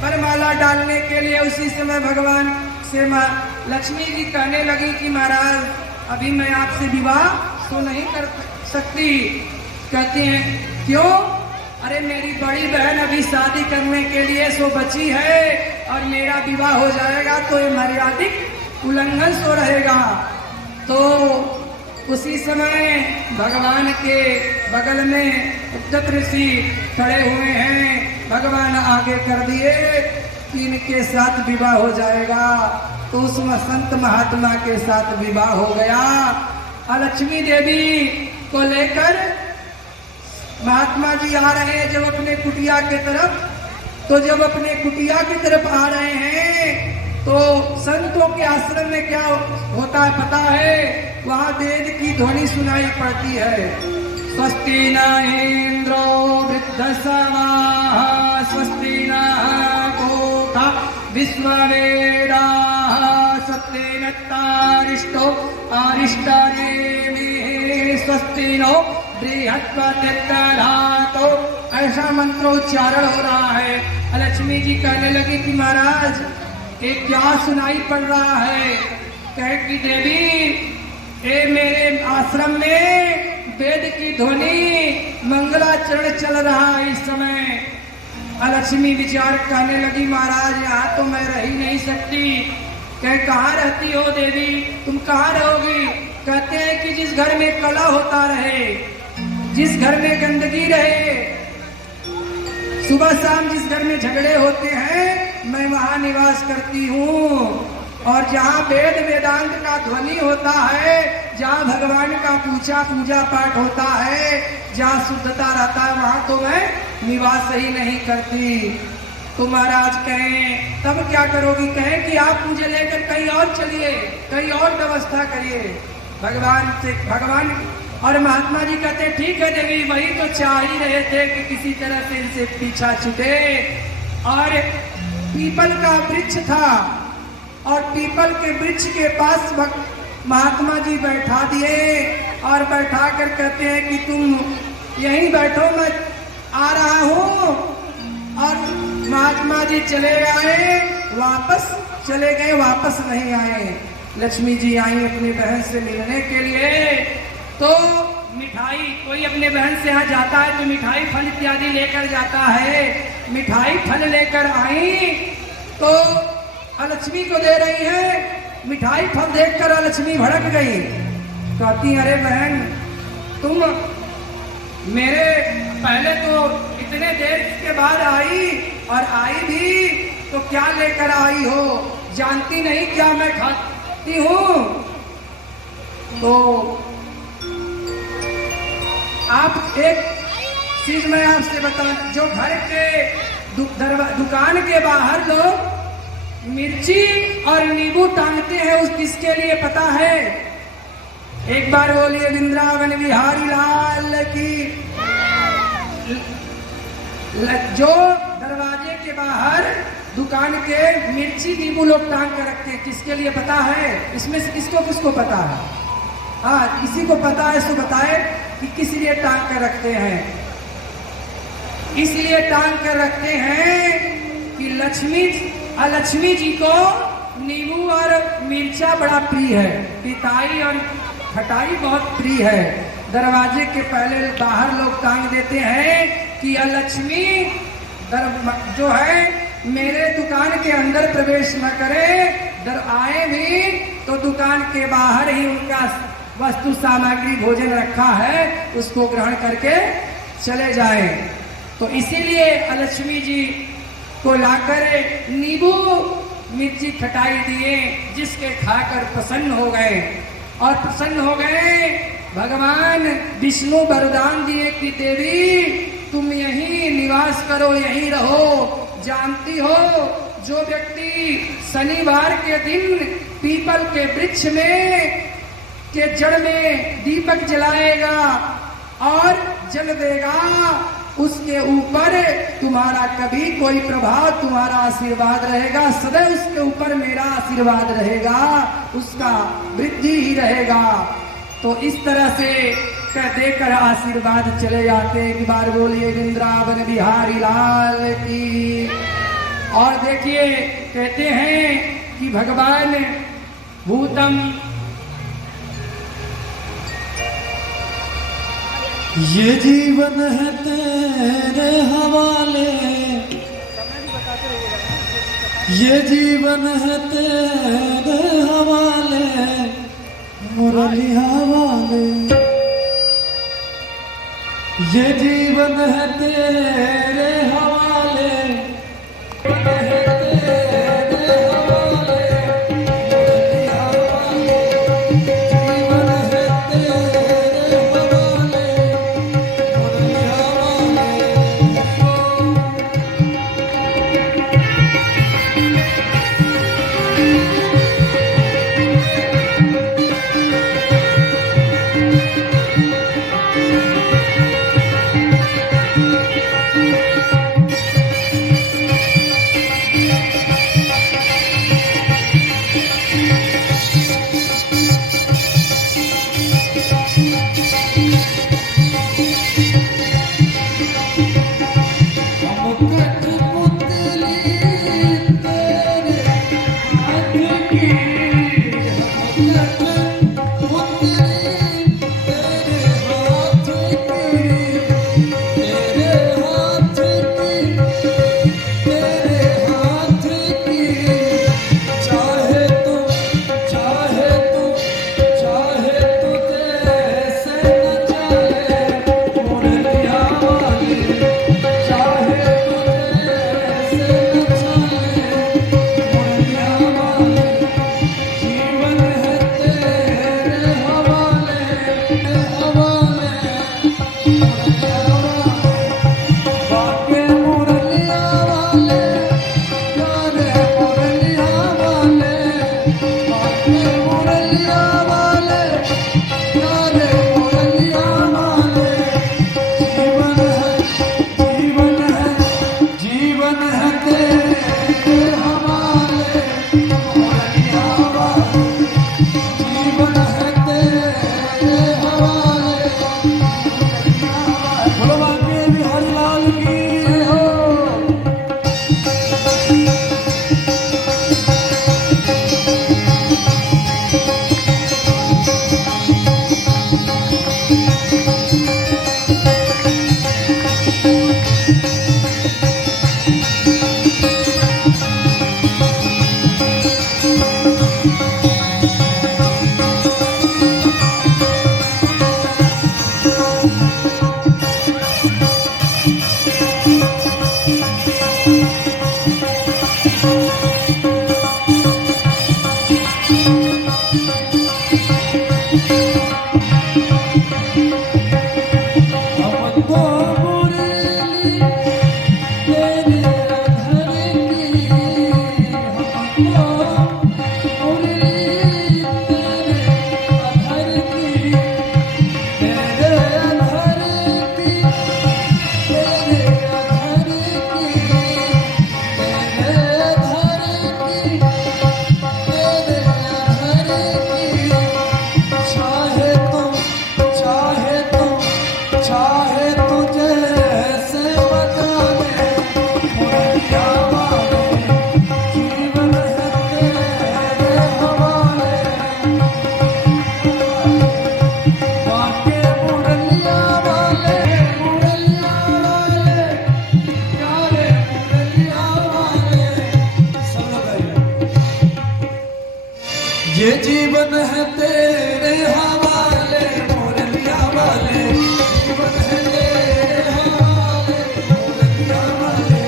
वरमाला डालने के लिए। उसी समय भगवान से माँ लक्ष्मी जी कहने लगी कि महाराज अभी मैं आपसे विवाह तो नहीं कर सकती। कहते हैं क्यों? अरे मेरी बड़ी बहन अभी शादी करने के लिए सो बची है और मेरा विवाह हो जाएगा तो ये मर्यादिक उल्लंघन सो रहेगा। तो उसी समय भगवान के बगल में उद्धत ऋषि खड़े हुए हैं। भगवान आगे कर दिए कि इनके साथ विवाह हो जाएगा। तो उस संत महात्मा के साथ विवाह हो गया। लक्ष्मी देवी को लेकर महात्मा जी आ रहे हैं जब अपने कुटिया की तरफ। तो जब अपने कुटिया की तरफ आ रहे हैं तो संतों के आश्रम में क्या होता है पता है? वहां वेद की ध्वनि सुनाई पड़ती है। स्वस्ति न इंद्रो वृद्धसवाः स्वस्ति न गोता विश्ववेदाः स्वस्ति नत्तारिष्टो अरिष्टनेमिः स्वस्ति नो बृहस्पतिर्दधातु। ऐसा मंत्रोच्चारण हो रहा है। लक्ष्मी जी कहने लगी कि महाराज ये क्या सुनाई पड़ रहा है? कहे कि देवी ये मेरे आश्रम में वेद की ध्वनि मंगलाचरण चल रहा है इस समय। लक्ष्मी विचार करने लगी महाराज यहाँ तो मैं रह ही नहीं सकती। कहे कहाँ रहती हो देवी? तुम कहाँ रहोगी? कहते हैं कि जिस घर में कलह होता रहे, जिस घर में गंदगी रहे, सुबह शाम जिस घर में झगड़े होते हैं मैं वहां निवास करती हूँ। और जहाँ वेद वेदांत का ध्वनि होता है, जहाँ भगवान का पूजा पाठ होता है, जहाँ शुद्धता रहता है वहां तो मैं निवास ही नहीं करती। तो महाराज कहें तब क्या करोगी? कहें कि आप मुझे लेकर कहीं और चलिए, कहीं और व्यवस्था करिए। भगवान और महात्मा जी कहते ठीक है देवी, वही तो चाह ही रहे थे कि किसी तरह से इनसे पीछा छूटे। और पीपल का वृक्ष था और पीपल के वृक्ष के पास महात्मा जी बैठा दिए और बैठा कर कहते हैं कि तुम यहीं बैठो, मैं आ रहा हूँ। और महात्मा जी चले गए, वापस चले गए, वापस नहीं आए। लक्ष्मी जी आई अपनी बहन से मिलने के लिए। तो मिठाई, कोई अपने बहन से यहाँ जाता है तो मिठाई फल इत्यादि लेकर जाता है। मिठाई फल लेकर आई तो लक्ष्मी को दे रही है। मिठाई फल देखकर लक्ष्मी भड़क गई। कहती अरे बहन तुम मेरे पहले तो इतने देर के बाद आई और आई भी तो क्या लेकर आई हो? जानती नहीं क्या मैं खाती हूँ? तो आप एक चीज मैं आपसे बता, जो घर के दुकान के बाहर लोग मिर्ची और नींबू टांगते हैं उस किसके लिए पता है? एक बार बोलिए वृंदावन बिहारी लाल की। जो दरवाजे के बाहर दुकान के मिर्ची नींबू लोग टांग कर रखते हैं किसके लिए पता है? इसमें से किसको पता है? हाँ, किसी को पता है तो बताए कि किस लिए टांग कर रखते हैं। इसलिए टांग कर रखते हैं कि लक्ष्मी जी को नींबू और मिर्चा बड़ा प्रिय है, पिताई और खटाई बहुत प्रिय है। दरवाजे के पहले बाहर लोग टांग देते हैं कि लक्ष्मी जो है मेरे दुकान के अंदर प्रवेश न करे, आए भी तो दुकान के बाहर ही उनका वस्तु सामग्री भोजन रखा है उसको ग्रहण करके चले जाए। तो इसीलिए लक्ष्मी जी को लाकर नींबू मिर्ची खटाई दिए, जिसके खाकर प्रसन्न हो गए। और प्रसन्न हो गए भगवान विष्णु वरदान दिए कि देवी तुम यहीं निवास करो, यहीं रहो। जानती हो जो व्यक्ति शनिवार के दिन पीपल के वृक्ष में के जड़ में दीपक जलाएगा और जल देगा, उसके ऊपर तुम्हारा कभी कोई प्रभाव, तुम्हारा आशीर्वाद रहेगा, सदैव उसके ऊपर मेरा आशीर्वाद रहेगा, उसका वृद्धि ही रहेगा। तो इस तरह से देकर आशीर्वाद चले जाते। एक बार बोलिए वृंदावन बिहारी लाल की। और देखिए कहते हैं कि भगवान भूतम ये जीवन है तेरे हवाले, ये जीवन है तेरे हवाले, मुरली हवाले। ये जीवन है तेरे हवाले, ये जीवन है तेरे हवाले, मुरलिया वाले। जीवन है तेरे हवाले, मुरलिया वाले। जीवन है तेरे हवाले, मुरलिया वाले।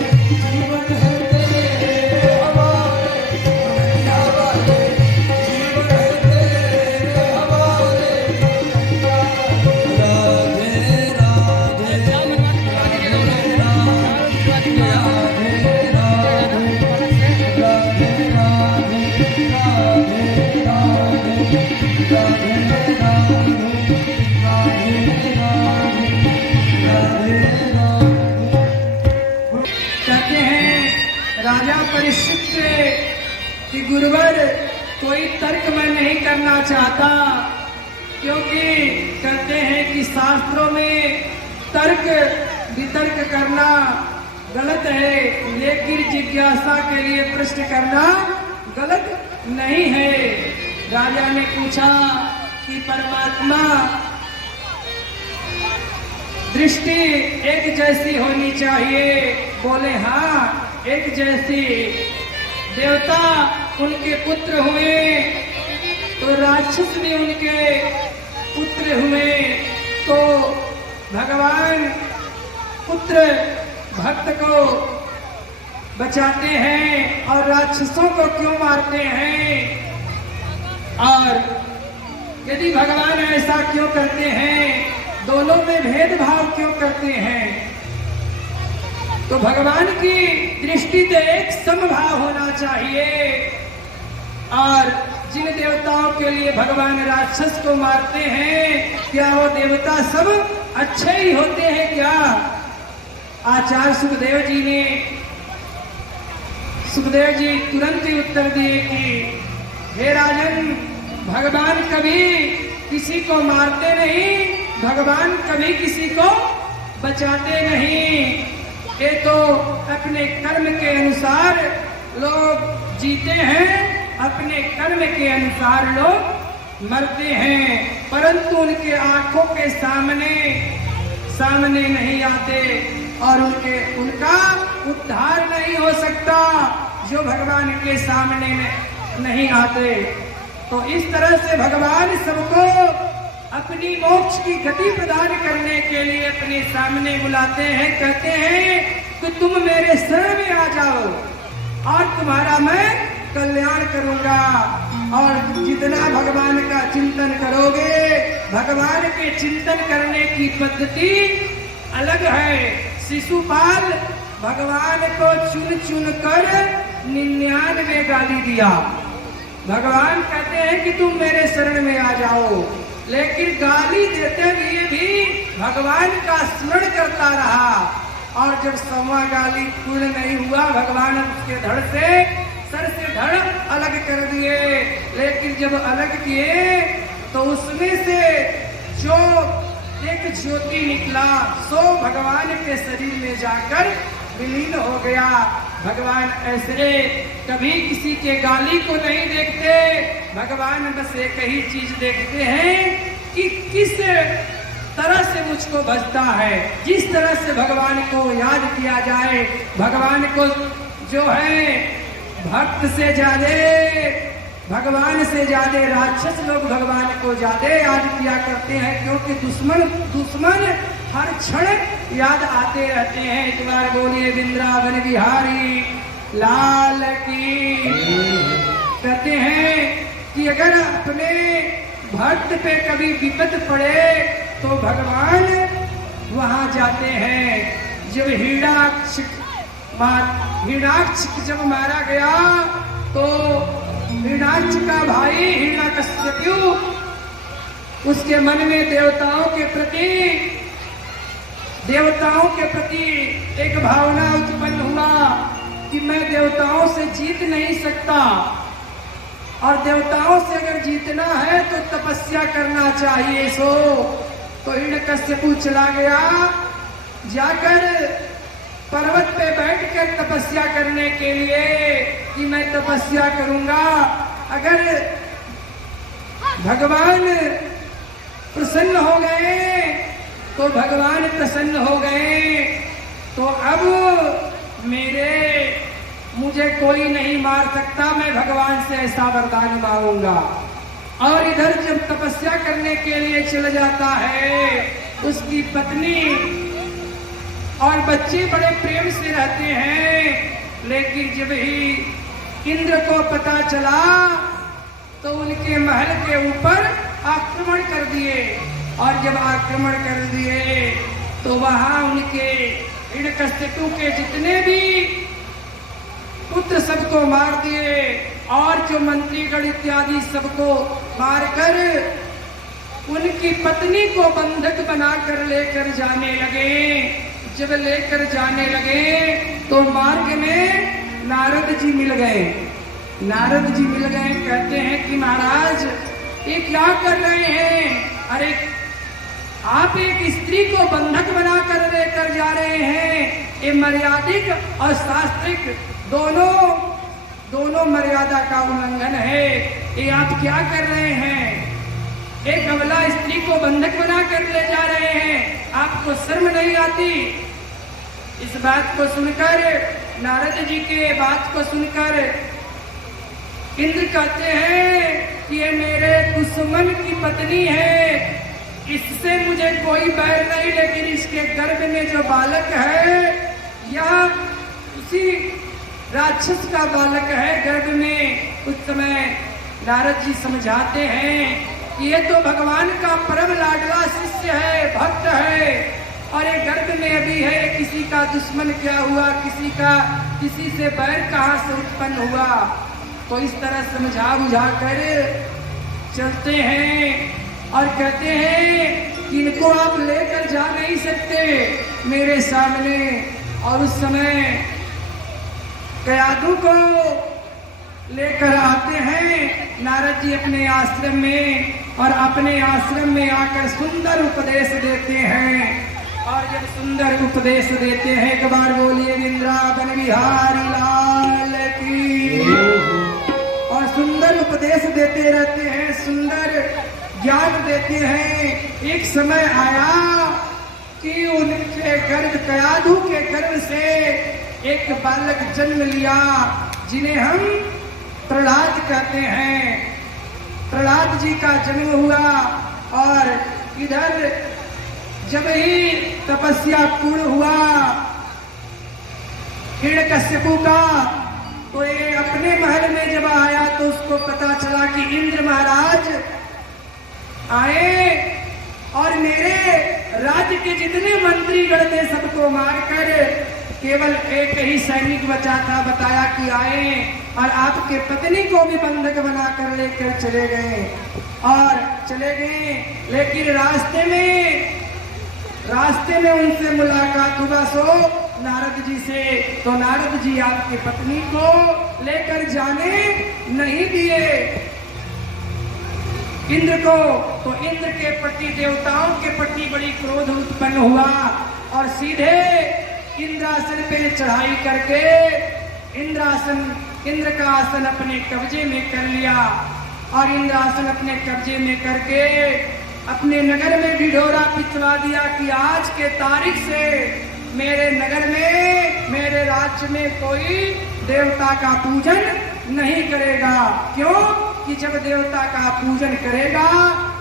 जीवन है तेरे हवाले, मुरलिया वाले। राधे राधे राधे राधे राधे कहते हैं राजा परीक्षित से कि गुरुवर कोई तर्क मैं नहीं करना चाहता, क्योंकि कहते हैं कि शास्त्रों में तर्क वितर्क करना गलत है, लेकिन जिज्ञासा के लिए प्रश्न करना गलत नहीं है। राजा ने पूछा कि परमात्मा दृष्टि एक जैसी होनी चाहिए। बोले हाँ एक जैसी। देवता उनके पुत्र हुए तो राक्षस भी उनके पुत्र हुए। तो भगवान पुत्र भक्त को बचाते हैं और राक्षसों को क्यों मारते हैं? और यदि भगवान ऐसा क्यों करते हैं, दोनों में भेदभाव क्यों करते हैं? तो भगवान की दृष्टि से एक समभाव होना चाहिए। और जिन देवताओं के लिए भगवान राक्षस को मारते हैं, क्या वो देवता सब अच्छे ही होते हैं क्या? आचार्य सुखदेव जी तुरंत ही उत्तर दिए कि हे राजन, भगवान कभी किसी को मारते नहीं, भगवान कभी किसी को बचाते नहीं। ये तो अपने कर्म के अनुसार लोग जीते हैं, अपने कर्म के अनुसार लोग मरते हैं, परंतु उनके आंखों के सामने नहीं आते और उनका उद्धार नहीं हो सकता जो भगवान के सामने नहीं आते। तो इस तरह से भगवान सबको अपनी मोक्ष की गति प्रदान करने के लिए अपने सामने बुलाते हैं, कहते हैं कि तुम मेरे शरण में आ जाओ और तुम्हारा मैं कल्याण करूंगा। और जितना भगवान का चिंतन करोगे, भगवान के चिंतन करने की पद्धति अलग है। शिशुपाल भगवान को चुन चुन कर 99 गाली दिया। भगवान कहते हैं कि तुम मेरे शरण में आ जाओ, लेकिन गाली देते हुए भी भगवान का स्मरण करता रहा। और जब 100वां गाली पूर्ण नहीं हुआ, भगवान उसके धड़ से सर से धड़ अलग कर दिए। लेकिन जब अलग किए तो उसमें से जो एक ज्योति निकला, सो भगवान के शरीर में जाकर विलीन हो गया। भगवान ऐसे कभी किसी के गाली को नहीं देखते। भगवान बस एक ही चीज देखते हैं कि किस तरह से मुझको भजता है। जिस तरह से भगवान को याद किया जाए, भगवान को जो है भक्त से ज्यादा, भगवान से ज्यादा राक्षस लोग भगवान को ज्यादा याद किया करते हैं, क्योंकि दुश्मन हर क्षण याद आते रहते हैं। एक बार बोलिए वृंदावन बिहारी लाल की। कहते हैं कि अगर अपने भक्त पे कभी विपत पड़े तो भगवान वहां जाते हैं। जब हिरण्याक्ष जब मारा गया तो हिरण्याक्ष का भाई हिरण्यकश्यपु, उसके मन में देवताओं के प्रति एक भावना उत्पन्न हुआ कि मैं देवताओं से जीत नहीं सकता, और देवताओं से अगर जीतना है तो तपस्या करना चाहिए। तो हिरण्यकश्यपु चला गया, जाकर पर्वत पे बैठकर तपस्या करने के लिए कि मैं तपस्या करूंगा। अगर भगवान प्रसन्न हो गए तो भगवान प्रसन्न हो गए तो अब मुझे कोई नहीं मार सकता, मैं भगवान से ऐसा वरदान मांगूंगा। और इधर जब तपस्या करने के लिए चल जाता है, उसकी पत्नी और बच्चे बड़े प्रेम से रहते हैं। लेकिन जब ही इंद्र को पता चला तो उनके महल के ऊपर आक्रमण कर दिए, और जब आक्रमण कर दिए तो वहां उनके हिरण्यकश्यपु के जितने भी पुत्र सबको मार दिए, और जो मंत्रीगण इत्यादि सबको मारकर उनकी पत्नी को बंधक बनाकर लेकर जाने लगे। जब लेकर जाने लगे तो मार्ग में नारद जी मिल गए। कहते हैं कि महाराज ये क्या कर रहे हैं? अरे आप एक स्त्री को बंधक बनाकर लेकर जा रहे हैं। ये मर्यादिक और शास्त्रिक दोनों दोनों मर्यादा का उल्लंघन है। ये आप क्या कर रहे हैं? एक अबला स्त्री को बंधक बना कर ले जा रहे हैं, आपको शर्म नहीं आती? इस बात को सुनकर, नारद जी के बात को सुनकर इंद्र कहते हैं कि ये मेरे दुश्मन की पत्नी है, इससे मुझे कोई बैर नहीं, लेकिन इसके गर्भ में जो बालक है या उसी राक्षस का बालक है गर्भ में। उस समय नारद जी समझाते हैं कि ये तो भगवान का परम लाडला शिष्य है, भक्त है, और ये गर्भ में अभी है, किसी का दुश्मन क्या हुआ, किसी से बैर कहाँ से उत्पन्न हुआ। तो इस तरह समझा बुझा कर चलते हैं और कहते हैं कि इनको आप लेकर जा नहीं सकते मेरे सामने। और उस समय कयाधु को लेकर आते हैं नारद जी अपने आश्रम में, और अपने आश्रम में आकर सुंदर उपदेश देते हैं। और जब सुंदर उपदेश देते हैं, एक बार बोलिए वृंदावन बिहारी लाल की। और सुंदर उपदेश देते रहते हैं, सुंदर ज्ञान देते हैं। एक समय आया कि उनके गर्भ, कयाधु के गर्भ से एक बालक जन्म लिया, जिन्हें हम प्रहलाद कहते हैं। प्रहलाद जी का जन्म हुआ, और इधर जब ही तपस्या पूर्ण हुआ हिरण्यकश्यपु का, तो ये अपने महल में जब आया तो उसको पता चला कि इंद्र महाराज आए और मेरे राज्य के जितने मंत्रीगण थे सबको मारकर केवल एक ही सैनिक बचा था, बताया कि आए और आपके पत्नी को भी बंधक बनाकर लेकर चले गए। और चले गए, लेकिन रास्ते में उनसे मुलाकात हुआ सो नारद जी से। तो नारद जी आपकी पत्नी को लेकर जाने नहीं दिए इंद्र को। तो इंद्र के प्रति, देवताओं के प्रति बड़ी क्रोध उत्पन्न हुआ, और सीधे इंद्रासन पे चढ़ाई करके इंद्र का आसन अपने कब्जे में कर लिया। और इंद्रासन अपने कब्जे में करके अपने नगर में ढिढोरा पिचवा दिया कि आज के तारीख से मेरे नगर में, मेरे राज्य में कोई देवता का पूजन नहीं करेगा। क्यों? कि जब देवता का पूजन करेगा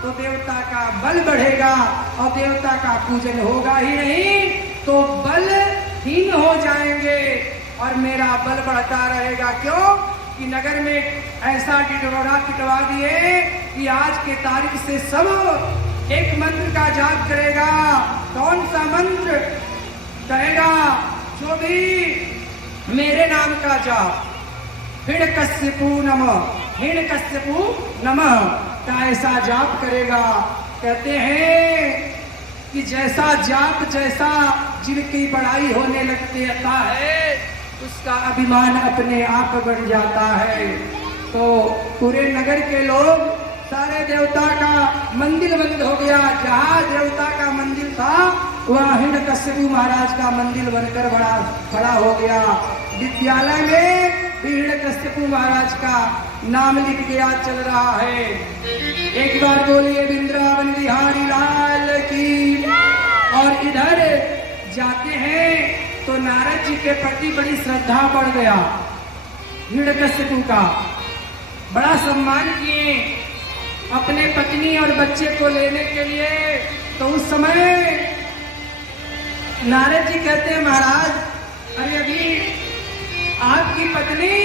तो देवता का बल बढ़ेगा, और देवता का पूजन होगा ही नहीं तो बलहीन हो जाएंगे, और मेरा बल बढ़ता रहेगा। क्यों? कि नगर में ऐसा ढिढोरा पिटवा दिए कि आज के तारीख से सब एक मंत्र का जाप करेगा। कौन सा मंत्र करेगा? जो भी मेरे नाम का जाप, हिरण्यकश्यपु नमः, हिरण्यकश्यपु नमः का ऐसा जाप करेगा। कहते हैं कि जैसा जाप, जैसा जिनकी बड़ाई होने लगता है, उसका अभिमान अपने आप बढ़ जाता है। तो पूरे नगर के लोग, सारे देवता का मंदिर बंद हो गया। जहाँ देवता का मंदिर था वहाँ हिरण्यकश्यपु महाराज का मंदिर बनकर बड़ा हो गया। विद्यालय में हिरण्यकश्यपु महाराज का नाम लिख गया, चल रहा है। एक बार बोलिए वृंदावन बिहारी लाल की। और इधर जाते हैं तो नारद जी के प्रति बड़ी श्रद्धा बढ़ गया। हिरण्यकश्यपु का बड़ा सम्मान किए अपने पत्नी और बच्चे को लेने के लिए। तो उस समय नारद जी कहते हैं, महाराज अरे अभी आपकी पत्नी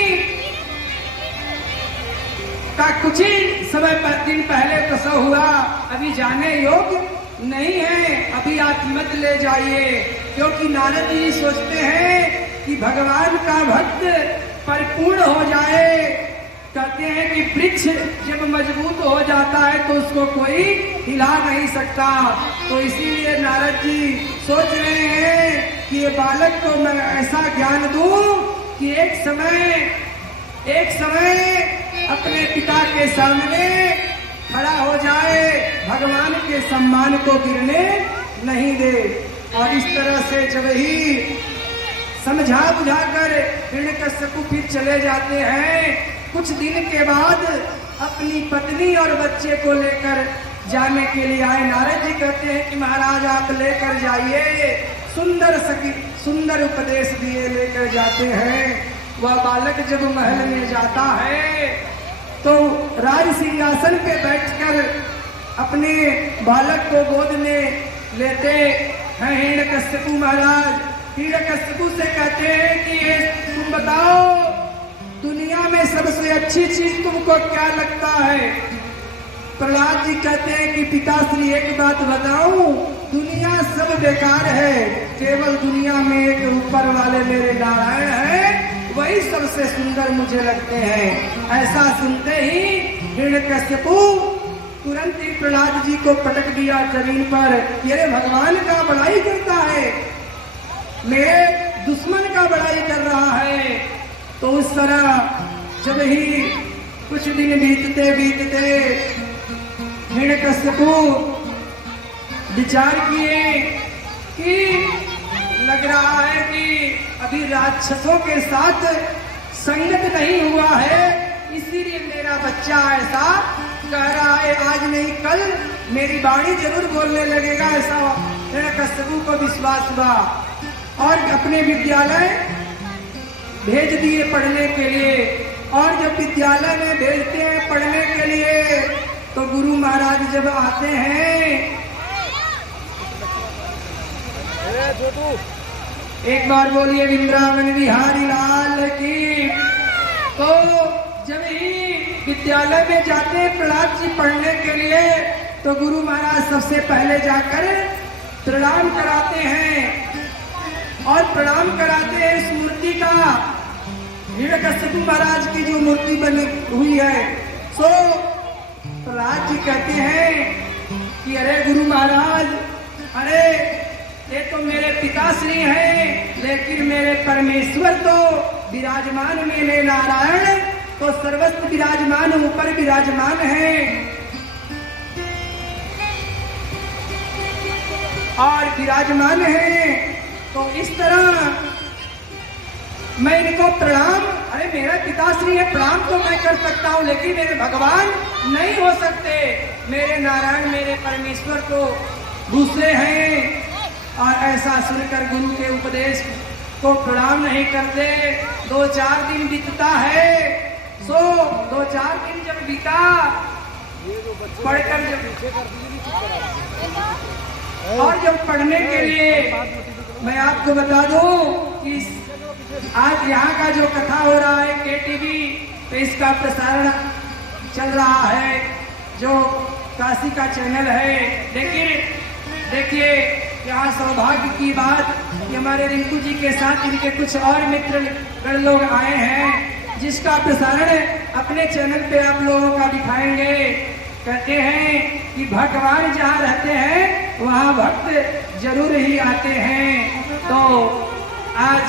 का कुछ ही समय दिन पहले प्रसव हुआ, अभी जाने योग्य नहीं है, अभी आप मत ले जाइए। क्योंकि नारद जी सोचते हैं कि भगवान का भक्त परिपूर्ण हो जाए। कहते हैं कि वृक्ष जब मजबूत हो जाता है तो उसको कोई हिला नहीं सकता। तो इसीलिए नारद जी सोच रहे हैं कि ये बालक को मैं ऐसा ज्ञान दूं कि एक समय अपने पिता के सामने खड़ा हो जाए, भगवान के सम्मान को गिरने नहीं दे। और इस तरह से जब ही समझा बुझाकर हिरण्यकश्यप फिर चले जाते हैं। कुछ दिन के बाद अपनी पत्नी और बच्चे को लेकर जाने के लिए आए। नारद जी कहते हैं कि महाराज आप लेकर जाइए। सुंदर उपदेश दिए लेकर जाते हैं। वह बालक जब महल में जाता है तो राज सिंहासन पे बैठकर अपने बालक को गोद में लेते हैं हिरण्यकश्यप महाराज। हिरण्यकश्यप से कहते हैं कि तुम बताओ दुनिया में सबसे अच्छी चीज तुमको क्या लगता है? प्रहलाद जी कहते हैं कि पिताश्री एक बात बताऊं, दुनिया सब बेकार है, केवल दुनिया में एक ऊपर वाले मेरे नारायण हैं, वही सबसे सुंदर मुझे लगते हैं। ऐसा सुनते ही हिरण्यकश्यप तुरंत ही प्रहलाद जी को पटक दिया जमीन पर। ये भगवान का बड़ाई करता है, मेरे दुश्मन का बड़ाई कर रहा है। तो उस तरह जब ही कुछ दिन बीतते हिरण्यकश्यप विचार किए कि लग रहा है कि अभी राक्षसों के साथ संगत नहीं हुआ है, इसीलिए मेरा बच्चा ऐसा कह रहा है। आज नहीं कल मेरी वाणी जरूर बोलने लगेगा, ऐसा हिरण्यकश्यप को विश्वास हुआ और अपने विद्यालय भेज दिए पढ़ने के लिए। और जब विद्यालय में भेजते हैं पढ़ने के लिए तो गुरु महाराज जब आते हैं, एक बार बोलिए वृंदावन बिहारी लाल की। तो जब ही विद्यालय में जाते हैं प्रहलाद जी पढ़ने के लिए तो गुरु महाराज सबसे पहले जाकर प्रणाम कराते हैं और प्रणाम कराते हैं इस मूर्ति का, हिरण्यकश्यप महाराज की जो मूर्ति बनी हुई है। सो प्रहलाद जी कहते हैं कि अरे गुरु महाराज, अरे ये तो मेरे पिताश्री हैं, लेकिन मेरे परमेश्वर तो विराजमान मेरे नारायण तो सर्वस्व विराजमान ऊपर विराजमान है और विराजमान है। तो इस तरह मैं इनको प्रणाम, अरे मेरा पिताश्री है, प्रणाम तो मैं कर सकता हूँ, लेकिन मेरे भगवान नहीं हो सकते। मेरे नारायण मेरे परमेश्वर तो दूसरे हैं। और ऐसा सुनकर गुरु के उपदेश को प्रणाम नहीं करते। 2-4 दिन बीतता है। सो 2-4 दिन जब बीता, पढ़कर और जब पढ़ने के लिए मैं आपको बता दूं कि आज यहाँ का जो कथा हो रहा है केटीवी पे, इसका प्रसारण चल रहा है जो काशी का चैनल है। लेकिन देखिए यहाँ सौभाग्य की बात कि हमारे रिंकू जी के साथ इनके कुछ और मित्रगण लोग आए हैं, जिसका प्रसारण अपने चैनल पे आप लोगों का दिखाएंगे। कहते हैं कि भगवान जहाँ रहते हैं वहाँ भक्त जरूर ही आते हैं। तो आज